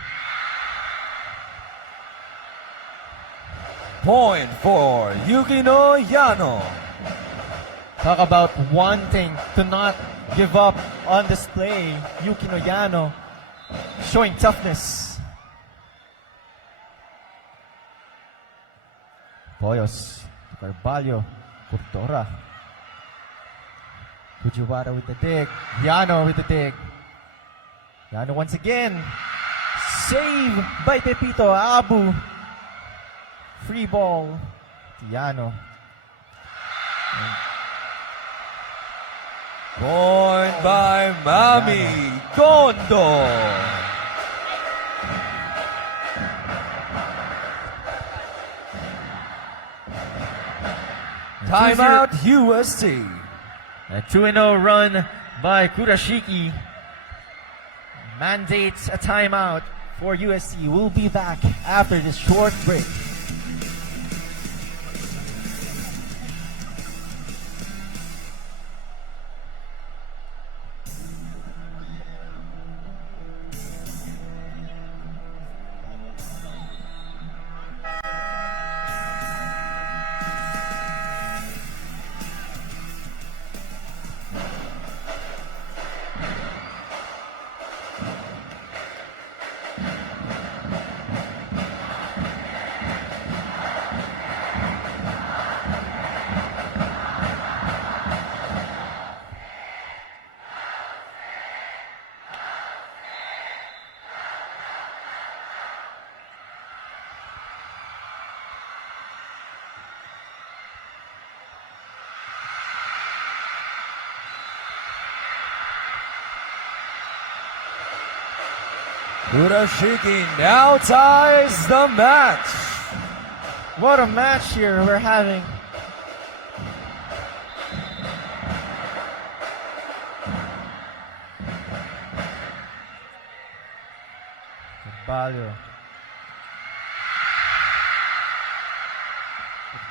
Point for Yukino Yano. Talk about wanting to not give up on display. Yukino Yano showing toughness. Poyos. Carvalho. Cordora. Fujiwara with the dig. Yano with the dig. Yano once again. Save by Pepito. Abu. Free ball. Yano. Point by Mami Kondo. Timeout UST. A 2-0 run by Kurashiki mandates a timeout for UST. We'll be back after this short break. Kurashiki now ties the match. What a match here we're having. Balio.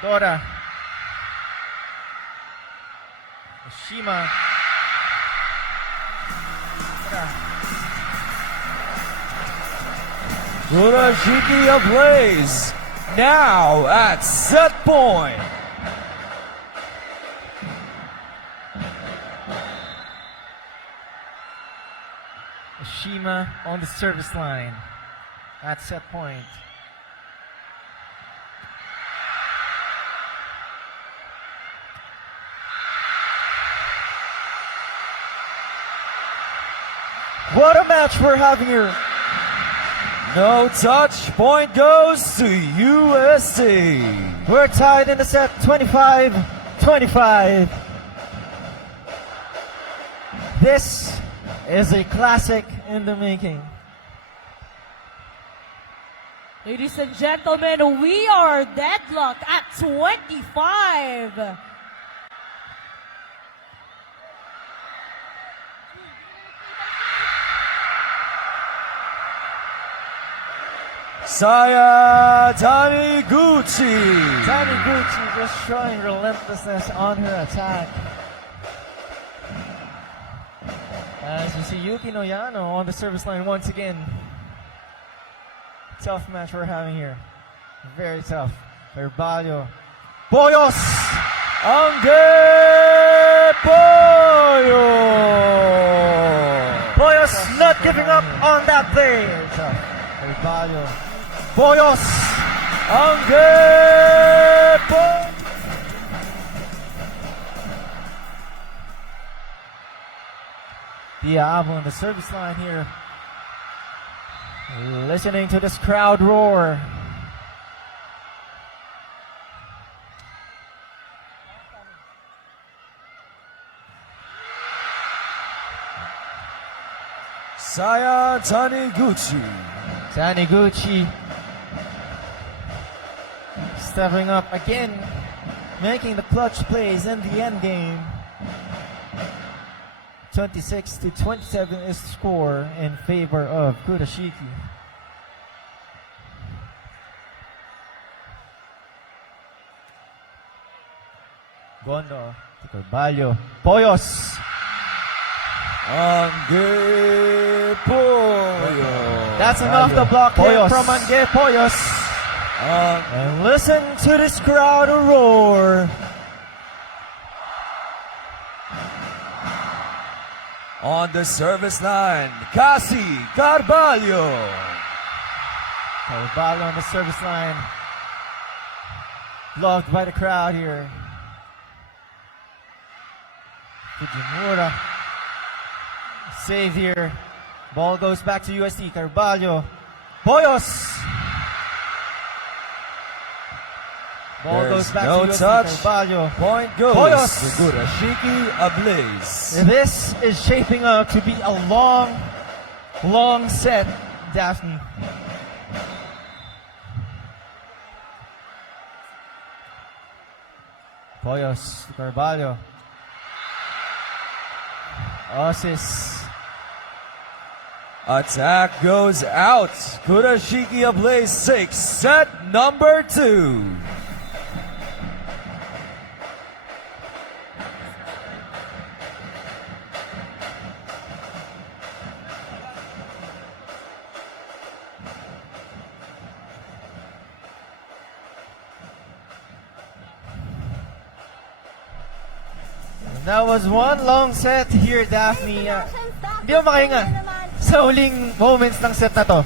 Dora. Shima. Kurashiki ablaze now at set point. Shima on the service line at set point. What a match we're having here. No touch, point goes to UST. We're tied in the set 25-25. This is a classic in the making. Ladies and gentlemen, we are deadlocked at 25. Saya Taniguchi. Taniguchi just showing relentlessness on her attack. As you see Yuki Noyano on the service line once again. Tough match we're having here. Very tough. Herbalio. Boyos! Angge Pollo. Boyos not giving up on that play. Very tough. Herbalio. Boyos! Angge Pollo. Diablo on the service line here. Listening to this crowd roar. Saya Taniguchi. Taniguchi stepping up again, making the clutch plays in the end game. 26-27 is the score in favor of Kurashiki. Gondo to Carvalho. Poyos. Angge Pollo. That's enough to block him Poyos. from Angge Poyos. And listen to this crowd roar. On the service line, Kasi Carvalho. Carvalho on the service line. Loved by the crowd here. Fujimura. Save here. Ball goes back to UST. Carvalho. Boyos. Ball There's goes back no to UST. touch. Carvalho. Point goes Poyos. to Kurashiki ablaze. This is shaping up to be a long, long set, Daphne. Poyos to Carvalho. Assist. Attack goes out. Kurashiki Ablaze 6, set number 2. That was one long set here, Daphne. Hindi mo makahinga sa huling moments ng set na to.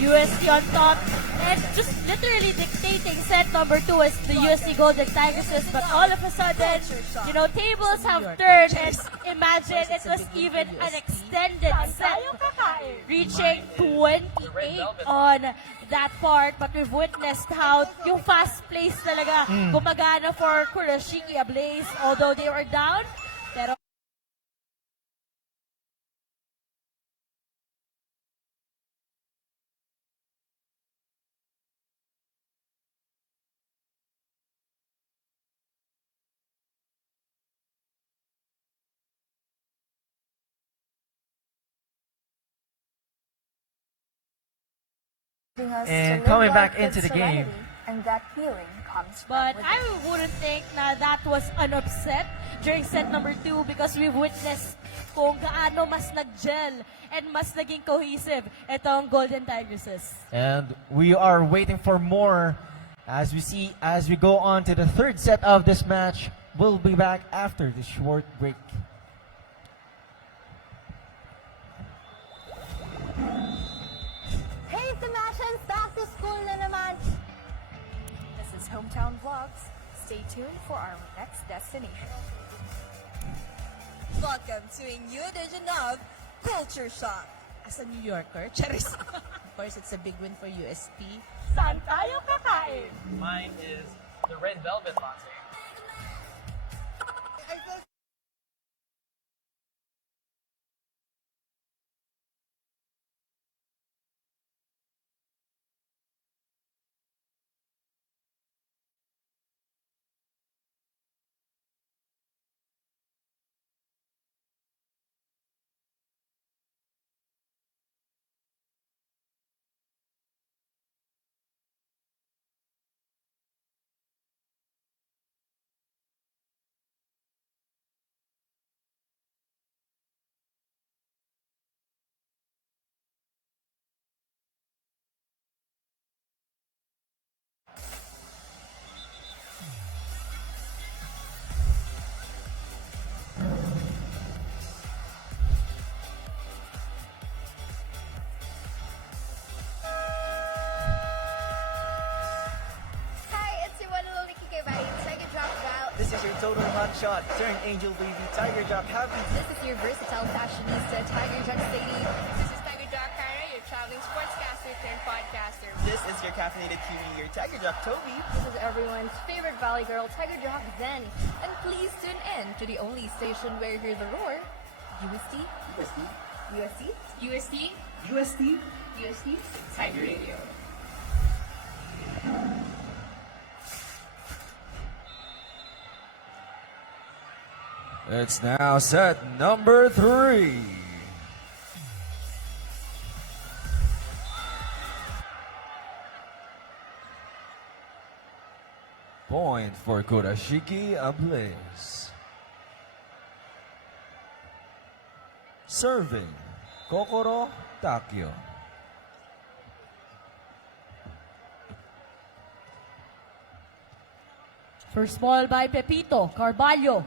UST on top and just literally dictating set number 2 is the UST Golden Tigresses, but all of a sudden, you know, tables have turned and imagine it was even an extended set reaching 28 on that part, but we've witnessed how yung fast pace talaga gumagana for Kurashiki Ablaze, although they were down, pero And coming back into the game. And that feeling comes from But within. I wouldn't think na that was an upset during set number 2 because we've witnessed kung gaano mas nag-gel and mas naging cohesive itong Golden Tigresses. And we are waiting for more as we go on to the third set of this match. We'll be back after this short break. Hey, Sebastians! Back to school na naman! This is Hometown Vlogs. Stay tuned for our next destination. Welcome to a new edition of Culture Shock. As a New Yorker, charis. Of course, it's a big win for UST. Saan tayo kakain? Mine is the red velvet latte. I feel This is your total hotshot, turn angel baby, Tiger Drop happy. This is your versatile fashionista, Tiger John Sadie. this is Tiger Jock Kara, your traveling sportscaster turned podcaster. This is your caffeinated QE, your Tiger Drop Toby. This is everyone's favorite valley girl, Tiger Drop Zen. And please tune in to the only station where you hear the roar, UST. UST. UST? UST, UST. UST, Tiger Radio. It's now set number 3. Point for Kurashiki Ablaze. Serving, Kokoro Takyo. First ball by Pepito Carvalho.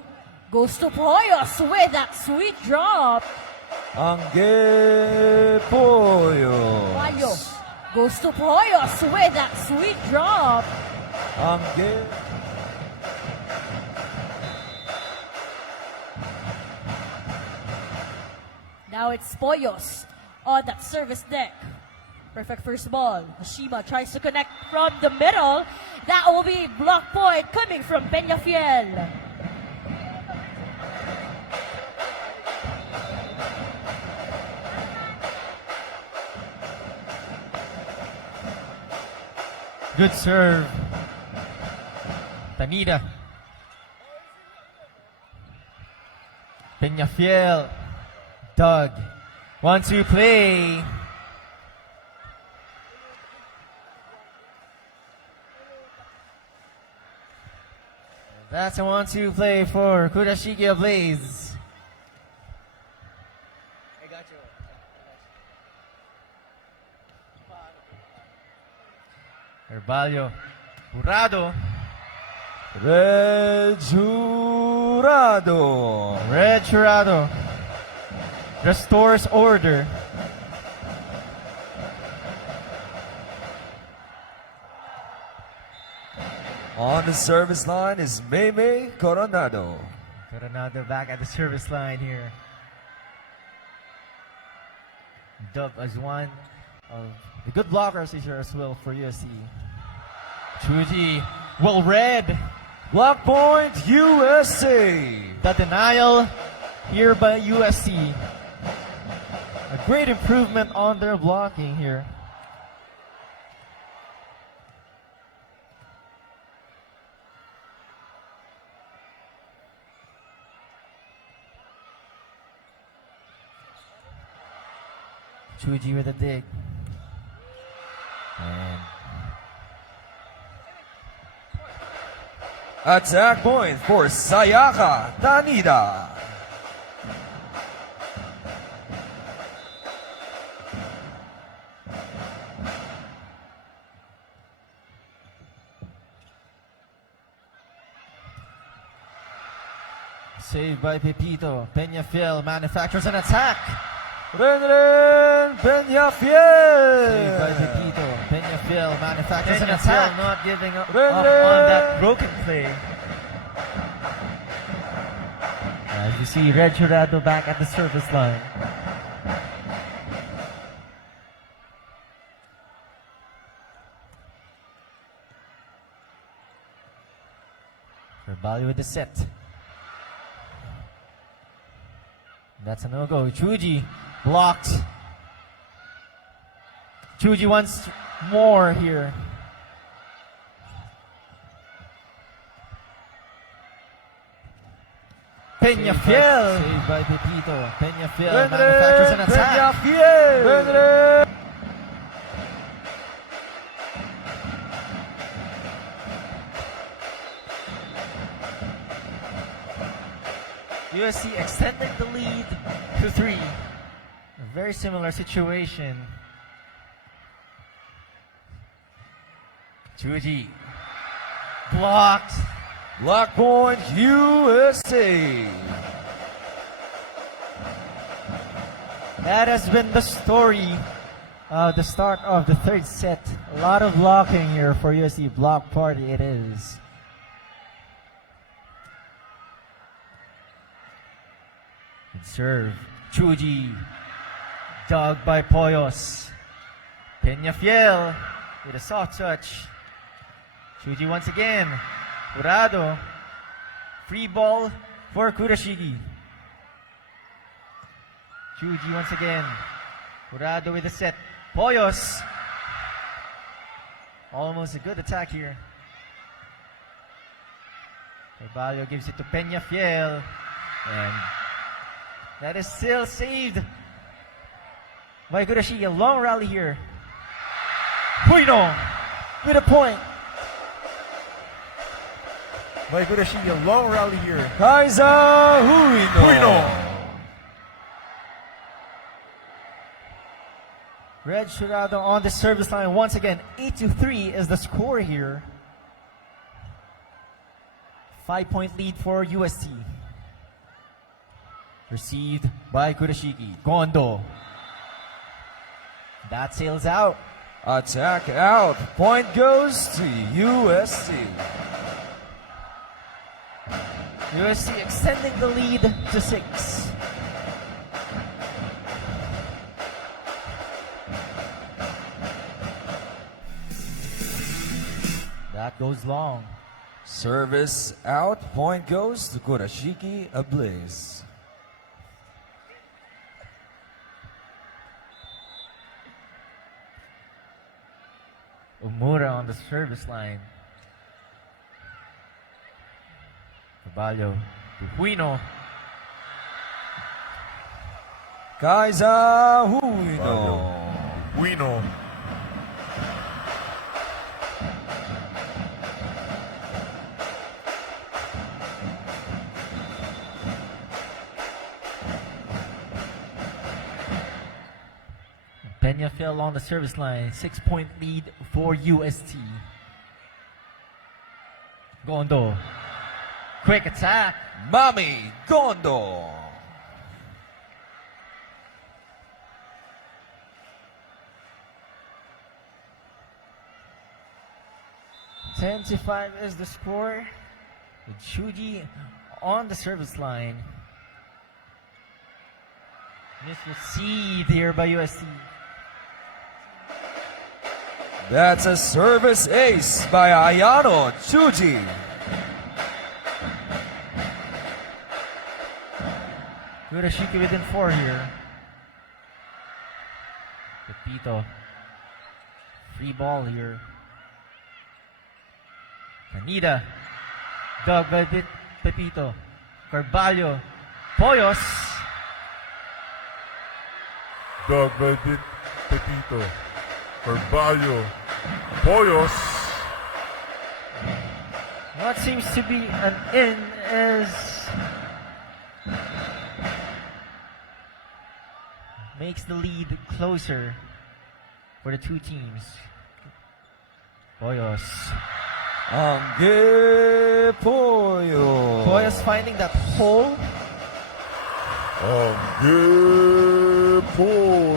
Goes to Poyos with that sweet drop. Angge Pollo. Carvalho goes to Poyos with that sweet drop. Angge. Now it's Poyos on that service deck. Perfect first ball. Hashima tries to connect from the middle. That will be block point coming from Peñafiel. Good serve. Tanida. Peñafiel. Doug. 1-2 play. That's a 1-2 play for Kurashiki Ablaze. I got you. Herbalio. Jurado. Red Jurado. Red Jurado. Restores order. On the service line is Meme Coronado. Coronado back at the service line here. Dubbed as one of the good blockers here as well for UST. Chuji, well read. Block point UST. The denial here by UST. A great improvement on their blocking here. Chuji with a dig. And Attack point for Sayaka Tanida. saved by Pepito. Peñafiel manufactures an attack. Renren Peñafiel. Saved by Pepito. Peñafiel manufactures an Peñafiel attack. not giving up Ren, on ren. that broken play. As you see, Red Jurado back at the service line. Bali with the set. That's a no-go. Chuji blocked. Chuji wants more here. Peñafiel. Saved by Pepito. Peñafiel manufactures an attack. Peñafiel. USC extended the lead to 3. A very similar situation. Chuji blocked. Block point USA. That has been the story of the start of the third set. A lot of blocking here for USC. Block party it is. Good serve. Chuji. Dug by Poyos. Peñafiel with a soft touch. Chuji once again. Jurado. Free ball for Kurashiki. Chuji once again. Jurado with the set. Poyos. Almost a good attack here. Carvalho gives it to Peñafiel. And that is still saved by Kurashiki. A long rally here. Huino with a point. By Kurashiki, a long rally here. Kaiser Huino. Red Jurado on the service line once again. 8-3 is the score here. 5-point lead for UST. Received by Kurashiki. Gondo. That sails out. Attack out. Point goes to USC. USC extending the lead to 6. That goes long. Service out. Point goes to Kurashiki Ablaze. Umura on the service line. Carvalho to Huino. Kaiza Huino. Huino. Peñafiel on the service line. 6-point lead for UST. Gondo. Quick attack. Mami Gondo. Ten to 5 is the score. With Shuji on the service line. Missed received here by UST. That's a service ace by Ayano Chuji. Kurashiki within 4 here. Pepito. Free ball here. Canida. Dug by Pepito. Carvalho. Poyos. Dog by Pepito. Carvalho. Poyos. What seems to be an in is makes the lead closer for the two teams. Poyos. Angge Poyo. Poyos finding that hole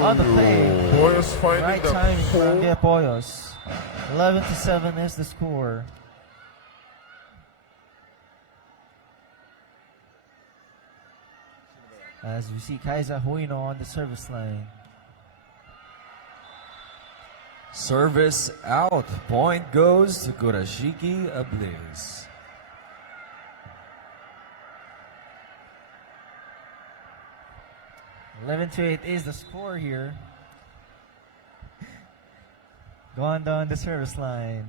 on the play. Poyos finding Right the time for hole. Angge Poyos. 11 to 7 is the score. As we see Kaiza Huino on the service line. Service out. Point goes to Kurashiki Ablaze. $11 to 8 is the score here. Going down the service line.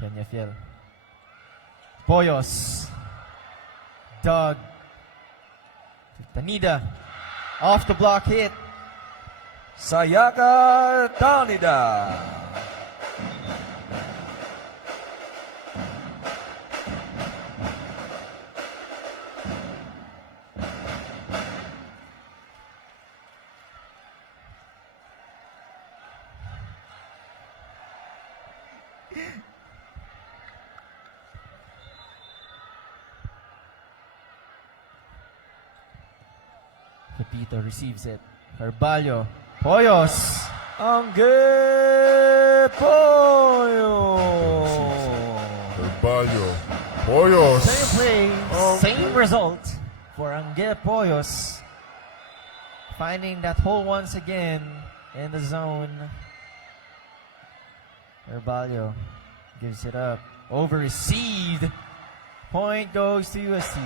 Peñafiel. Poyos. Doug. Tanida. Off the block hit. Sayaka Tanida. Pepito receives it. Carvalho. Poyos. Angge Poyo. Carvalho. Poyos. Same play, same result for Angge Poyos. Finding that hole once again in the zone. Carvalho gives it up. Over received. Point goes to UST.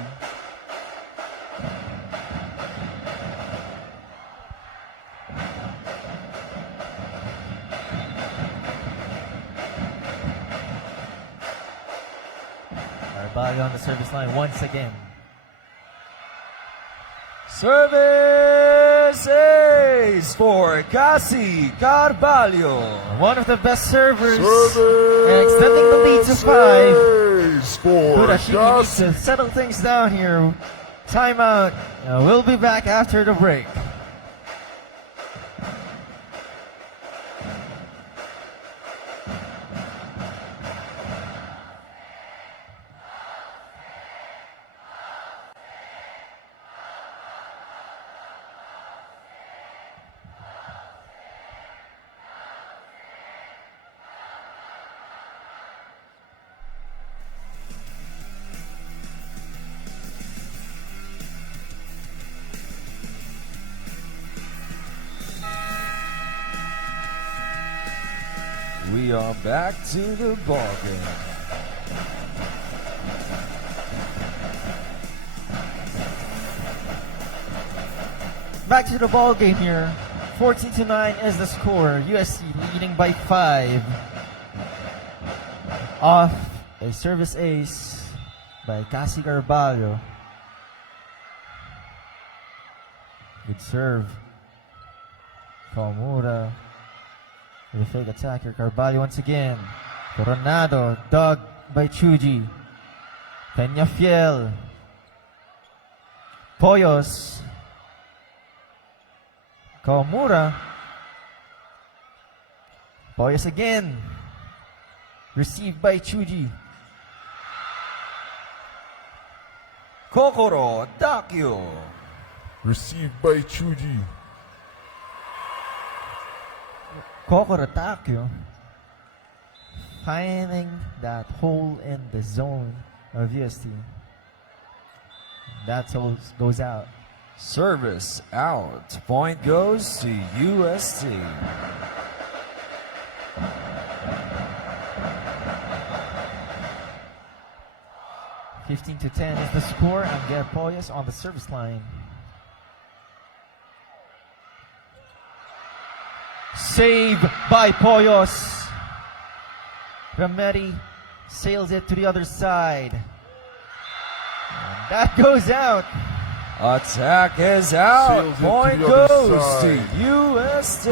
Carvalho on the service line once again. Service ace for Cassie Carvalho. One of the best servers. Extending the lead to 5. Kurashiki needs to settle things down here. Timeout. We'll be back after the break. We are back to the ballgame. Back to the ball game here. 14 to 9 is the score. USC leading by 5. Off a service ace by Cassie Carvalho. Good serve. Kawamura. With a fake attacker. Carvalho once again. Coronado. Dug by Chuji. Peñafiel. Poyos. Kawamura. Poyos again. Received by Chuji. Kokoro Dakyo. Received by Chuji. Kokoro Takyo. Finding that hole in the zone of UST. That goes out. Service out. Point goes to UST. (15-10) is the score, and Gab Poyos on the service line. Save by Poyos. Rametti sails it to the other side. And that goes out. Attack is out. Sails it to Point the other goes side. to UST.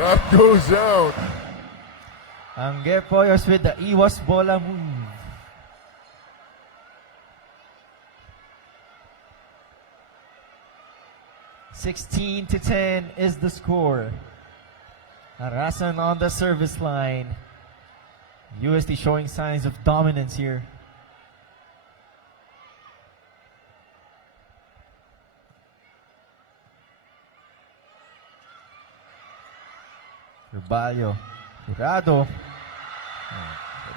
That goes out. Ang Gab Poyos with the Iwas Bola move. (16-10) is the score. Arasan on the service line. UST showing signs of dominance here. Carvalho. Jurado.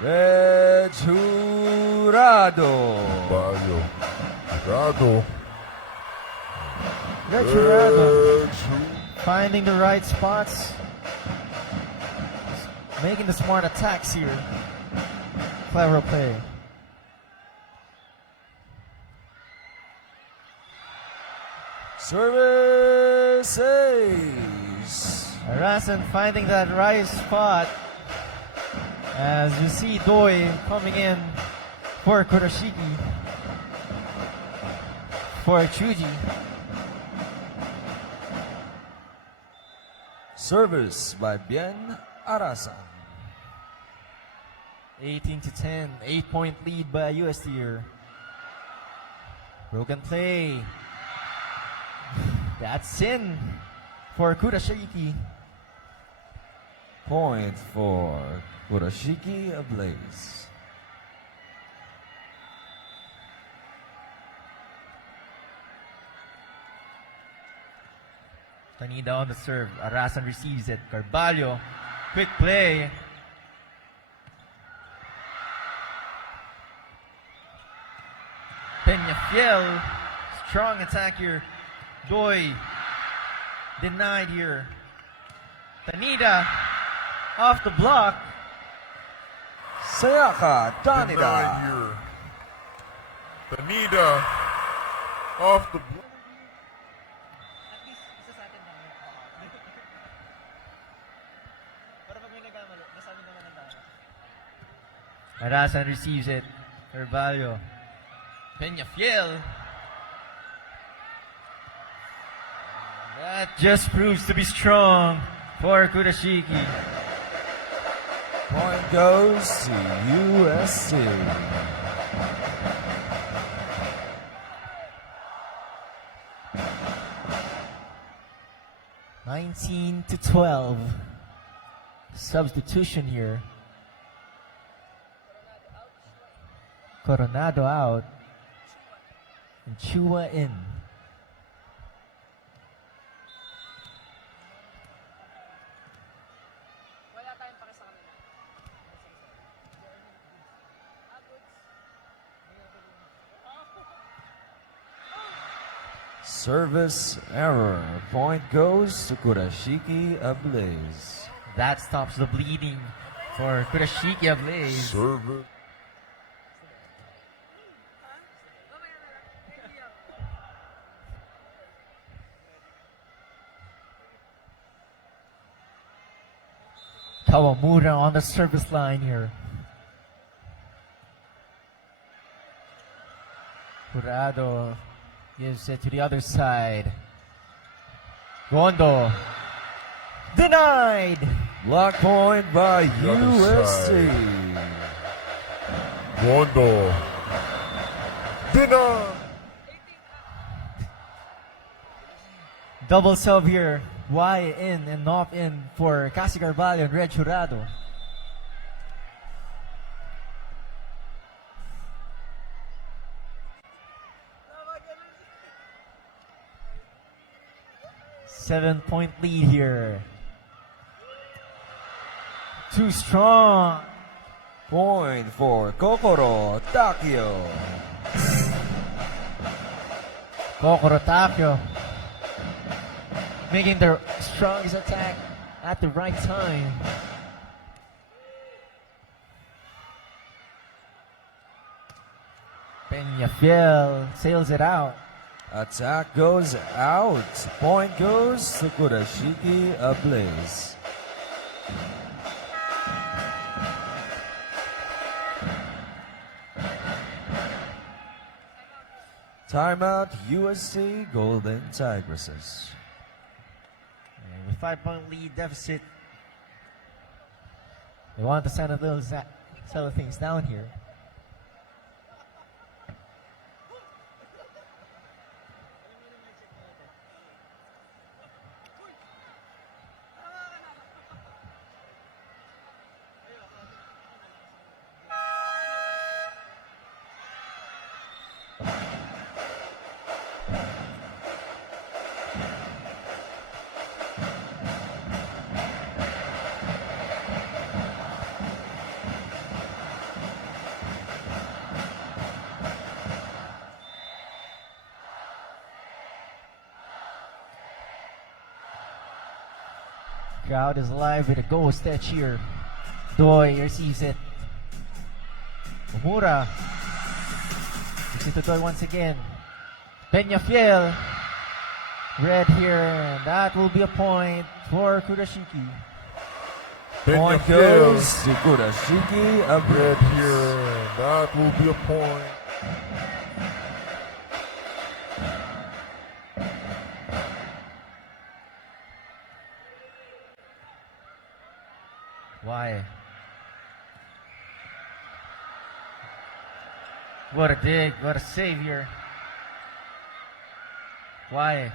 Red Jurado. Bayo. Rado. Red Jurado. Finding the right spots. Making the smart attacks here. Clever play. Service ace. Arasan finding that right spot. As you see Doi coming in for Kurashiki. For Chuji. Service by Bien Arasan. 18-10. 8-point lead by UST here. Broken play. That's in for Kurashiki. Point for Kurashiki Ablaze. Tanida on the serve. Arasan receives it. Carvalho. Quick play. Peñafiel. Strong attack here. Doi. Denied here. Tanida. Off the block. Sayaka Denied Tanida. here. Tanida. Off the block. At least, isa sa atin lang. Para pag may nagkamali, nasabi naman ng tama. Arasan receives it. Carvalho. Peñafiel. That just proves to be strong for Kurashiki. Point goes to UST. (19-12). Substitution here. Coronado out. And Chua in. Wala tayong para sa kanila. Service error. Point goes to Kurashiki Ablaze. That stops the bleeding for Kurashiki Ablaze. Service. Kawamura on the service line here. Jurado Gives it to the other side. Gondo. Denied. Block point by The other UST. Rondo. Dinner. Double sub here. Y in and not in for Cassie Carvalho and Red Jurado. Seven-point lead here. Too strong. Point for Kokoro Takio. Kokoro Takio making the strongest attack at the right time. Peñafiel sails it out. Attack goes out. Point goes to Kurashiki Ablaze. Timeout UST Golden Tigresses. And with 5-point lead deficit, they want to settle things down here. Crowd is alive with a ghost cheer. Doi receives it. Omura gives it to Doi once again. Peñafiel. Red here, and that will be a point for Kurashiki. Point goes to Kurashiki Red Ablaze. here. And that will be a point. Why? What a dig, what a savior. Why?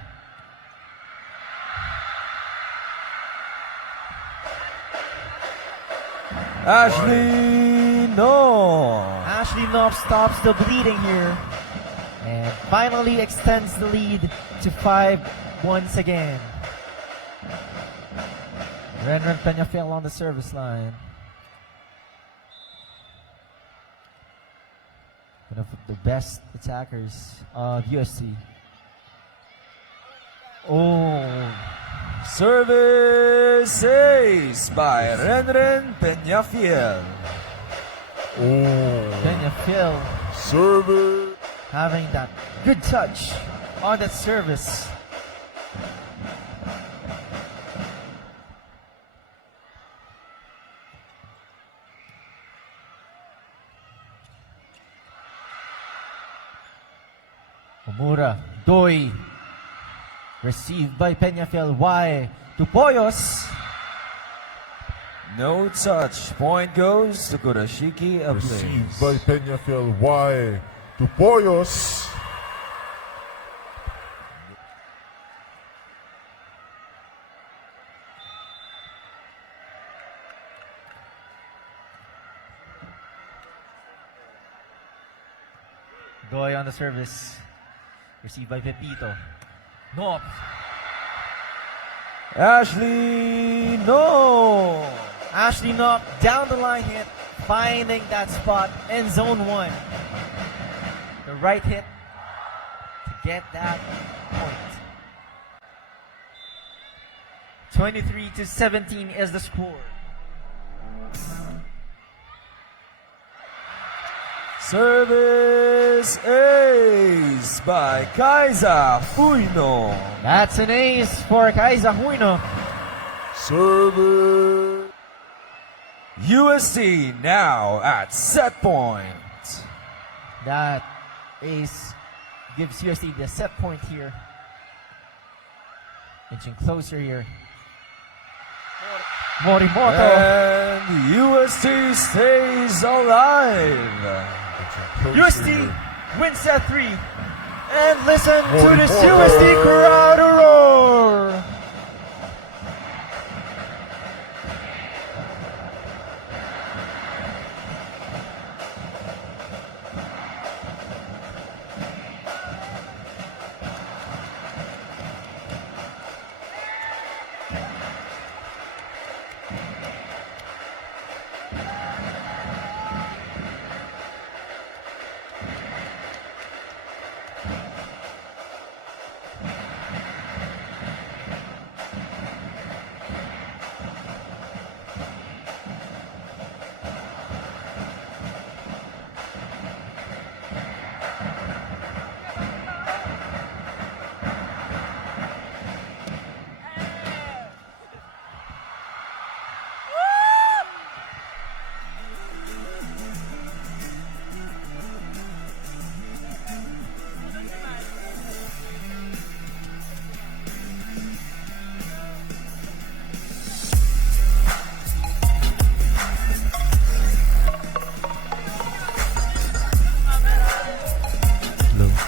Ashley No. Ashley Knopf stops the bleeding here and finally extends the lead to 5 once again. Renren Peñafiel on the service line. One of the best attackers of USC. Oh, Service ace by Renren Peñafiel. Oh. Peñafiel Service. having that good touch on that service. Omura, Doi, received by Peñafiel. Y to Poyos. No touch. Point goes to Kurashiki Received Ablaze. by Peñafiel. Y to Poyos. Doi on the service. Received by Pepito. No. Ashley No. Ashley Knock down the line hit, finding that spot in zone 1. The right hit to get that point. 23-17 is the score. Service ace by Kaiza Fuino. That's an ace for Kaiza Huino. Service. USC now at set point. That ace gives UST the set point here. Inching closer here. Morimoto. And UST stays alive. UST wins set 3. And listen to this UST crowd roar.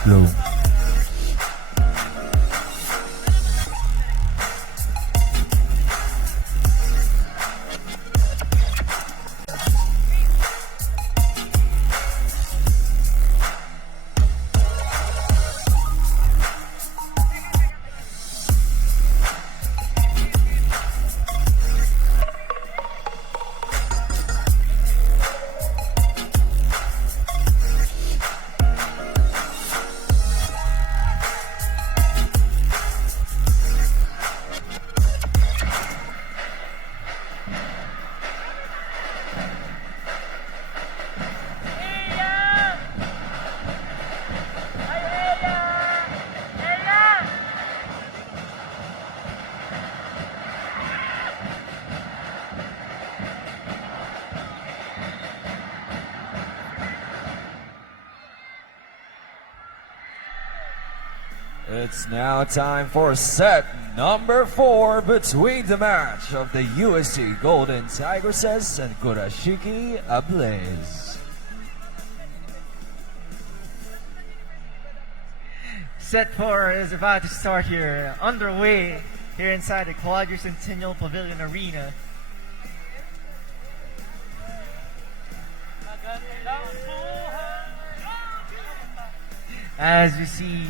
Low. It's now time for set number 4 between the match of the UST Golden Tigresses and Kurashike Ablaze. Set 4 is about to start here, underway here inside the Quadricentennial Pavilion Arena. As you see,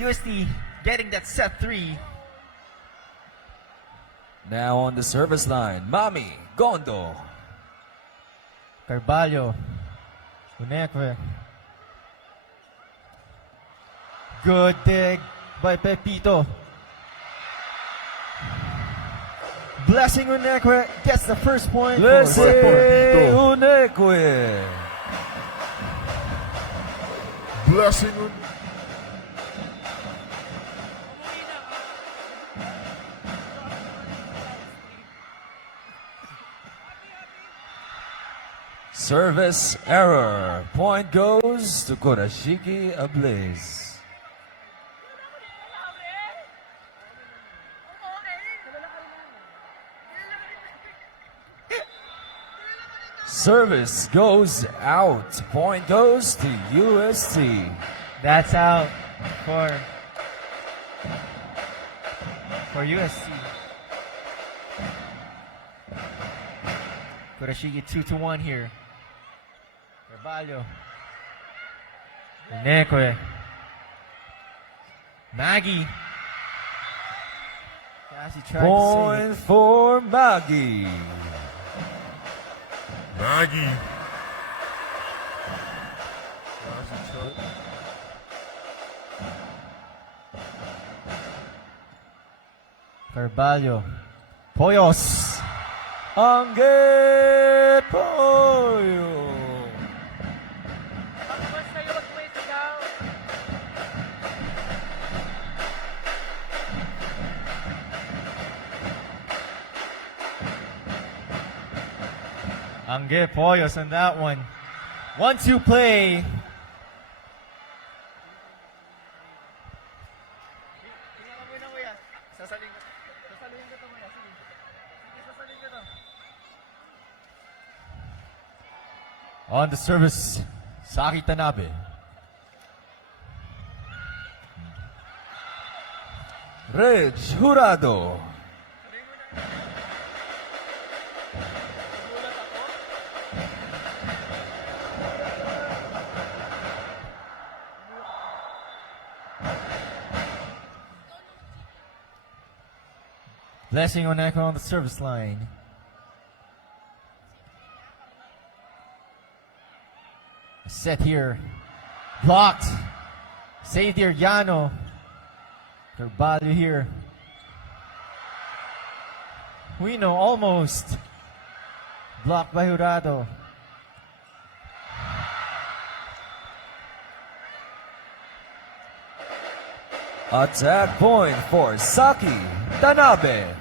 UST getting that set 3. Now on the service line, Mami Gondo. Carvalho. Unekwe. Good dig by Pepito. Blessing Unekwe gets the first point. Blessing for Pepito. Unekwe. Blessing. Service error. Point goes to Kurashike Ablaze. Service goes out. Point goes to UST. That's out for UST. Kurashike 2-1 here. Carvalho. Unekwe. Maggie. Cassie tried to Point for Maggie. Maggie. Carvalho. Poyos. Angge Pollo. Angge Poyos on that one. 1-2 play On the service, Saki Tanabe. Reg Jurado. Blessing Oneko on the service line. Set here. Blocked. Saved here, Yano. Carvalho here. Huino almost. Blocked by Jurado. Attack point for Saki Tanabe.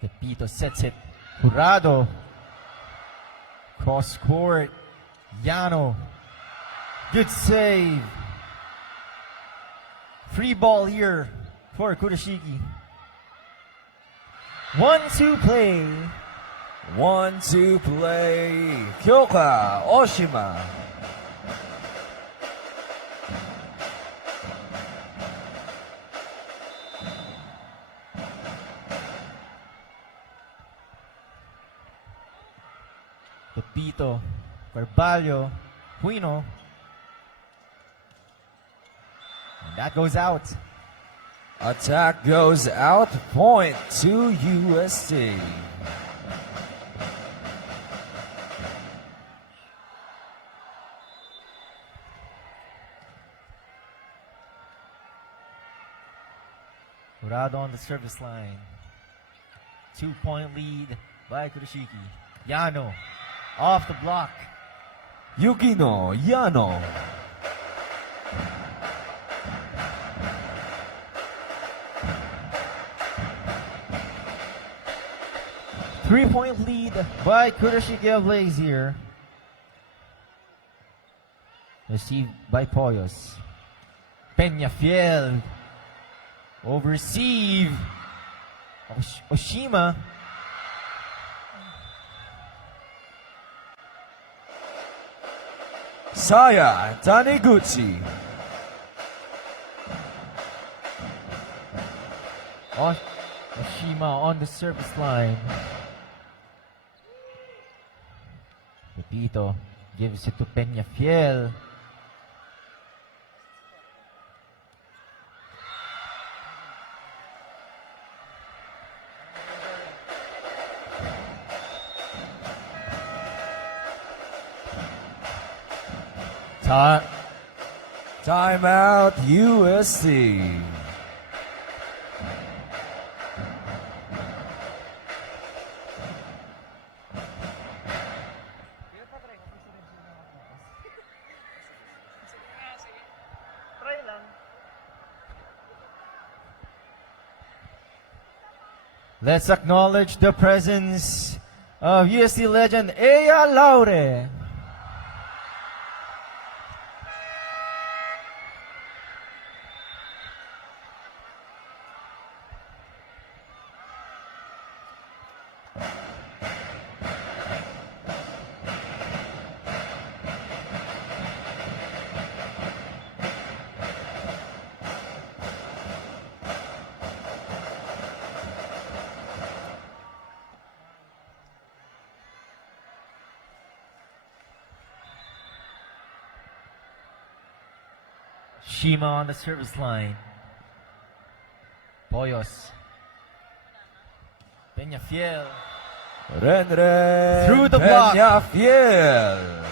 Pepito sets it. Jurado. Cross court. Yano. Good save. Free ball here for Kurashiki. 1-2 play. 1-2 play. Kyoka Oshima. Pepito. Carvalho. Huino. And that goes out. Attack goes out. Point to UST. Jurado on the service line. 2-point lead by Kurashiki. Yano off the block. Yukino Yano. Three-point lead by Kurashiki Blaze here. Received by Poyos. Peñafiel. Overreceive. Oshima. Saya Taniguchi. Oshima on the service line. Pepito gives it to Peñafiel. Timeout USC. Let's acknowledge the presence of UST legend Ea Laure. Shima on the service line. Poyos. Peñafiel. Renren Through the block. Peñafiel.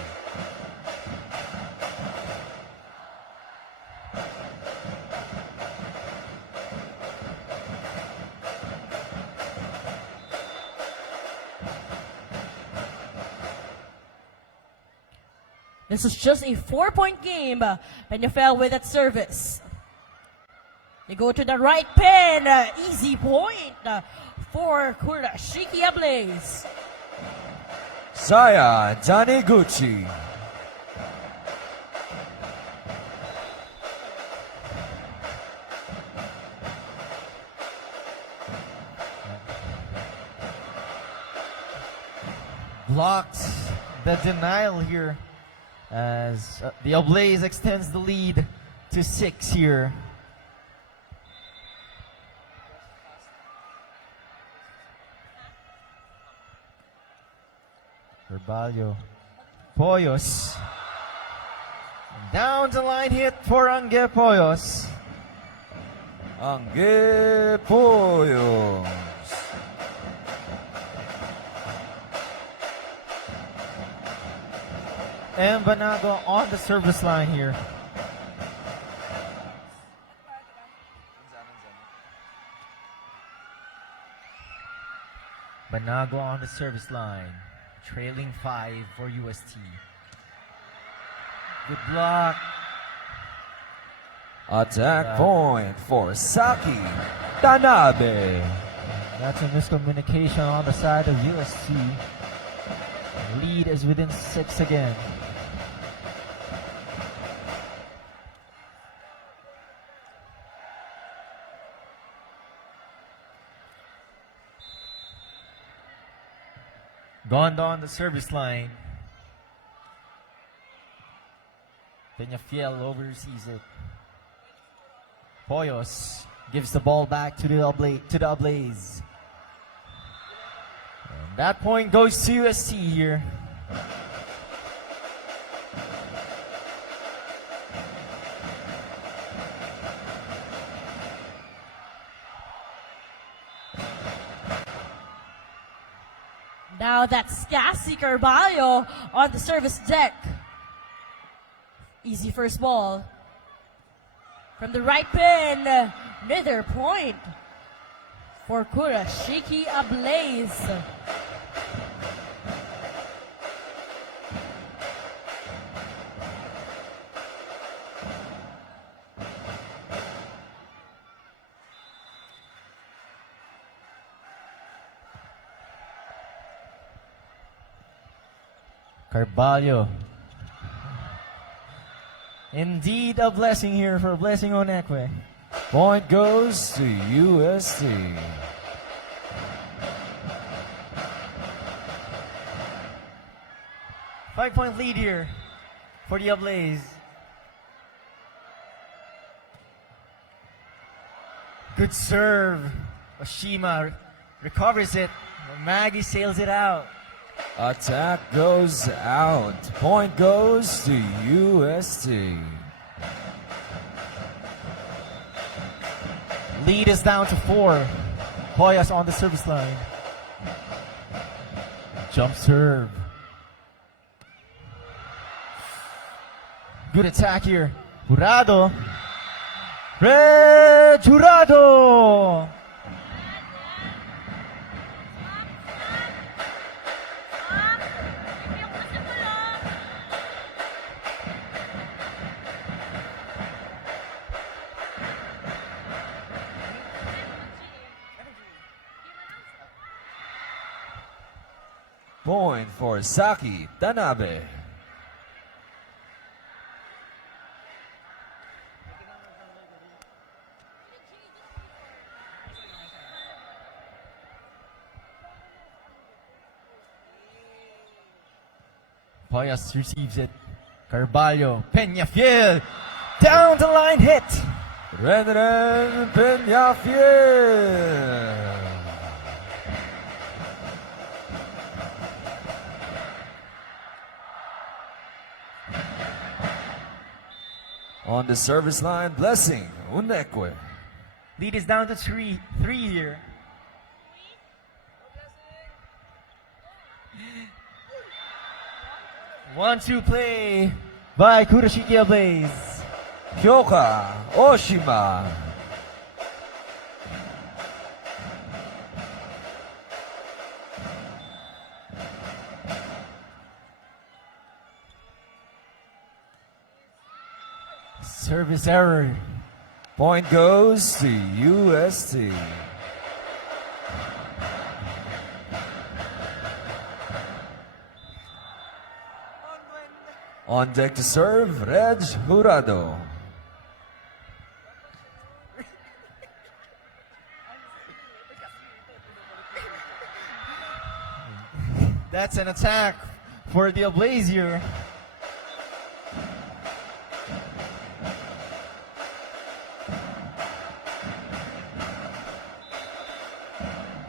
This is just a 4-point game. Peñafiel with that service. They go to the right pin. Easy point for Kurashiki Blaze. Saya Taniguchi. blocked the denial here as the Ablaze extends the lead to 6 here. Carballo. Poyos. Down the line hit for Angge Poyos. Angge Poyos. And Banago on the service line here. Banago on the service line. Trailing 5 for UST. Good block. Attack point for Saki Tanabe. That's a miscommunication on the side of UST. Lead is within 6 again. Gondo on the service line. Peñafiel oversees it. Poyos gives the ball back to the Ablaze. And that point goes to UST here. Now that's Cassie Carballo on the service deck. Easy first ball. From the right pin, another point for Kurashiki Ablaze. Carballo. Indeed a blessing here for Blessing Onekwe. Point goes to UST. Five-point lead here for the Ablaze. Good serve. Oshima recovers it. Maggie sails it out. Attack goes out. Point goes to UST. Lead is down to 4. Poyas on the service line. Jump serve. Good attack here. Jurado. Red Jurado. Point for Saki Tanabe. Poyas receives it. Carballo. Peñafiel. Down the line hit. Renren Peñafiel. On the service line, Blessing Onekwe. Lead is down to 3 here. One-two play by Kurashiki Ablaze. Hyoka Oshima. Service error. Point goes to UST. On deck to serve, Reg Jurado. That's an attack for the Ablaze here.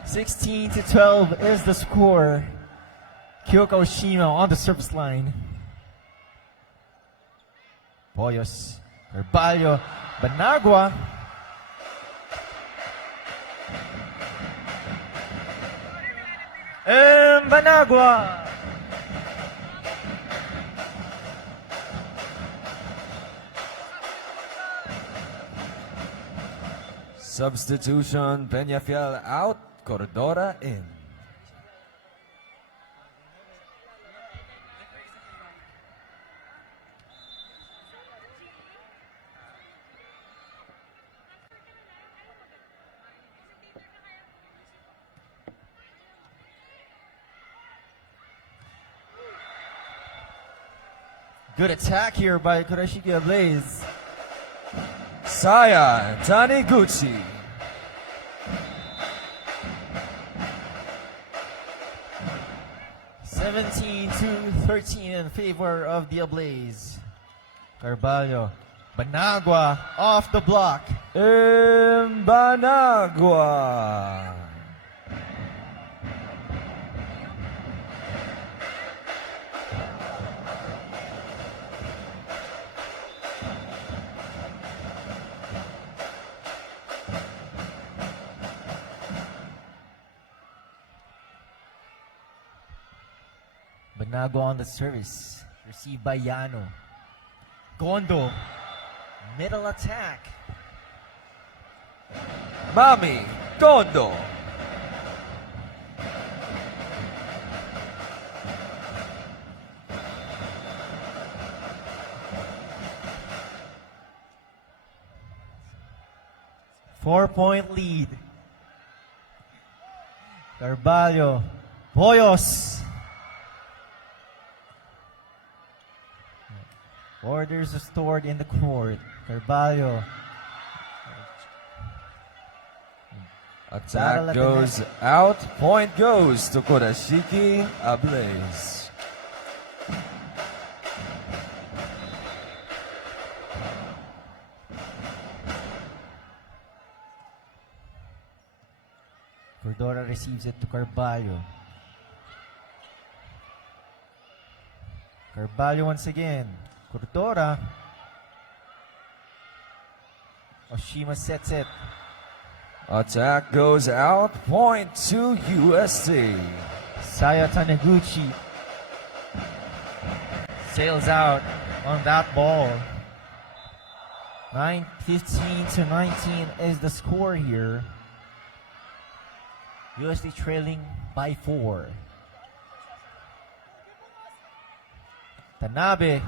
(16-12) is the score. Kyoko Oshima on the service line. Poyos, Herbalio, Banagua. And Banagua. Substitution, Peñafiel out, Cordora in. Good attack here by Kurashiki Ablaze. Saya Taniguchi. (17-13) in favor of the Ablaze. Carvalho, Banagua off the block. Banagua. Banagua on the service. Received by Yano. Gondo. Middle attack. Mami Tondo. Four-point lead. Carvalho. Poyos. Orders restored in the court. Carvalho. Battle Attack at the goes net. out. Point goes to Kurashiki Ablaze. Cordora receives it to Carvalho. Carvalho once again. Cordora. Oshima sets it. Attack goes out. Point to UST. Saya Taniguchi sails out on that ball. 15-19 is the score here. UST trailing by 4. Tanabe.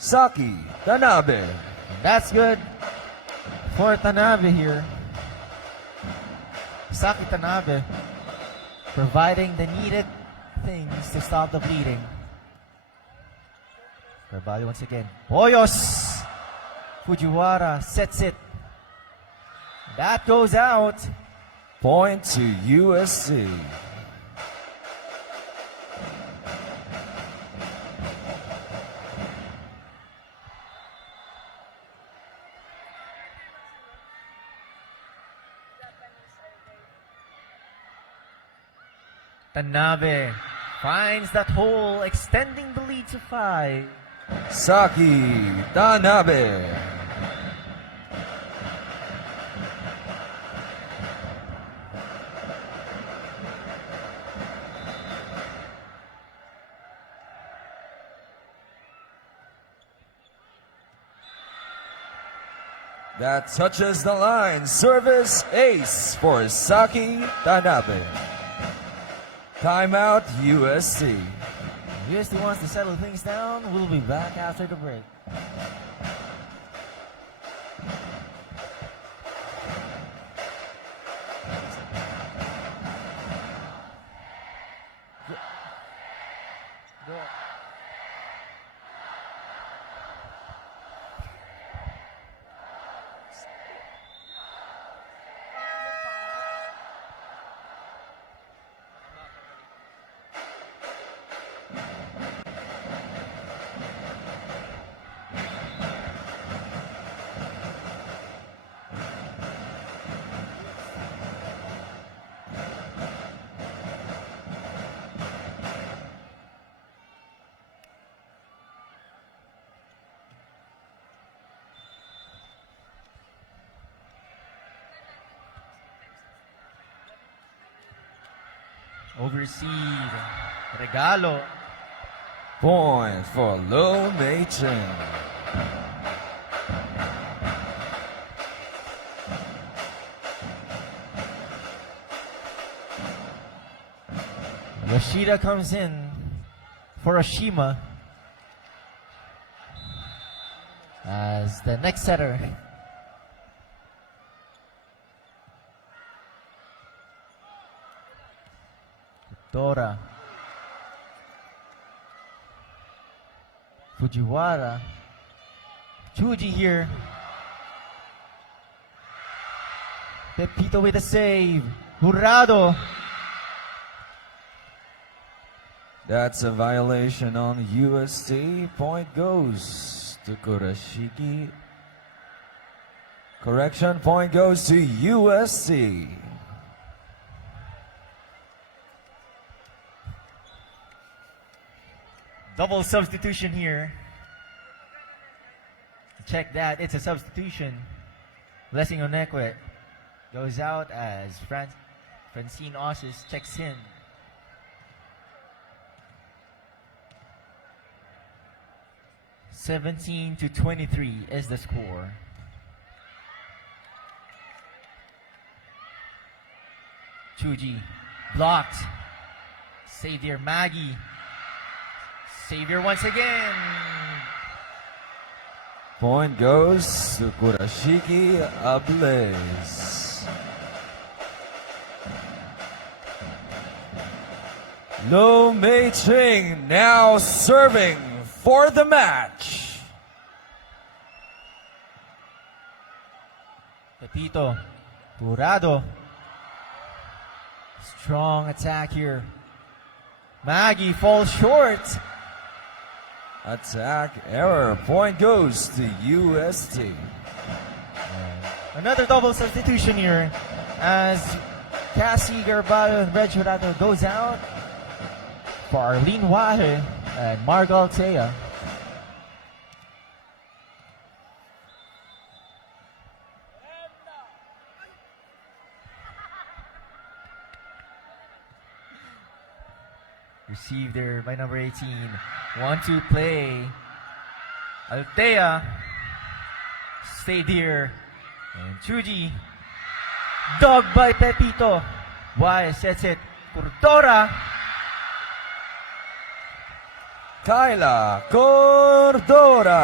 Saki Tanabe. That's good for Tanabe here. Saki Tanabe providing the needed things to stop the bleeding. Carvalho once again. Hoyos! Fujiwara sets it. That goes out. Point to USC. Tanabe finds that hole, extending the lead to 5. Saki Tanabe. That touches the line. Service ace for Saki Tanabe. Timeout USC. UST wants to settle things down. We'll be back after the break. Overseed. Regalo. Point for Lo Mei Ching. Yoshida comes in for Ashima as the next setter. Dora. Fujiwara. Chuji here. Pepito with a save. Jurado. That's a violation on UST. Point goes to Kurashiki. Correction, point goes to UST. Double substitution here. Check that, it's a substitution. Blessing Onekwe goes out as Francine Osses checks in. (17-23) is the score. Chuji blocked. Savior Maggie. Savior once again. Point goes to Kurashiki Ablaze. Lo Mei Ching now serving for the match. Pepito. Jurado. Strong attack here. Maggie falls short. Attack error. Point goes to UST. Another double substitution here as Cassie Garballo and Reg Jurado goes out for Arlene Wahe and Margal Tea. Received there by number 18. 1-2 play. Altea. Stay there. And Chuji. Dug by Pepito. Why sets it. Cordora. Kyla Cordora.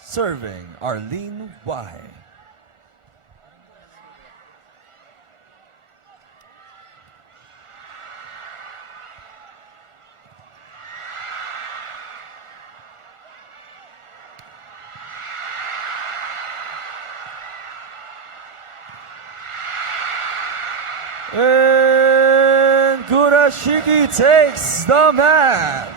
Serving Arlene Y. And Kurashiki takes the match.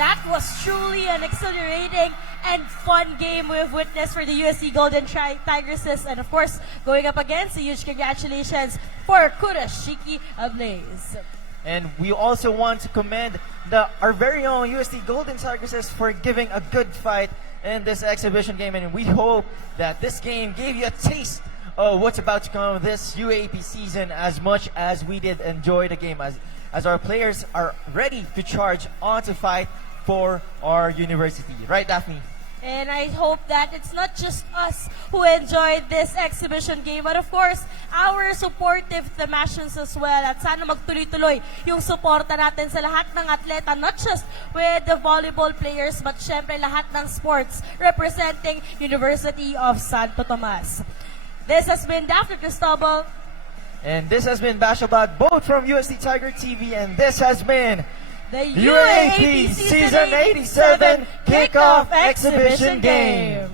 That was truly an exhilarating and fun game we've witnessed for the UST Golden Tigresses. And of course, going up against, a huge congratulations for Kurashiki Ablaze. And we also want to commend our very own UST Golden Tigresses for giving a good fight in this exhibition game. And we hope that this game gave you a taste of what's about to come this UAP season as much as we did enjoy the game, as our players are ready to charge on to fight for our university. Right, Daphne? And I hope that it's not just us who enjoyed this exhibition game, but of course, our supportive Themasians as well. At sana magtuloy-tuloy yung suporta natin sa lahat ng atleta, not just with the volleyball players, but syempre lahat ng sports representing University of Santo Tomas. This has been Daphne Cristobal. And this has been Bashabat, both from UST Tiger TV, and this has been The UAP Season 87 Kickoff Exhibition Game.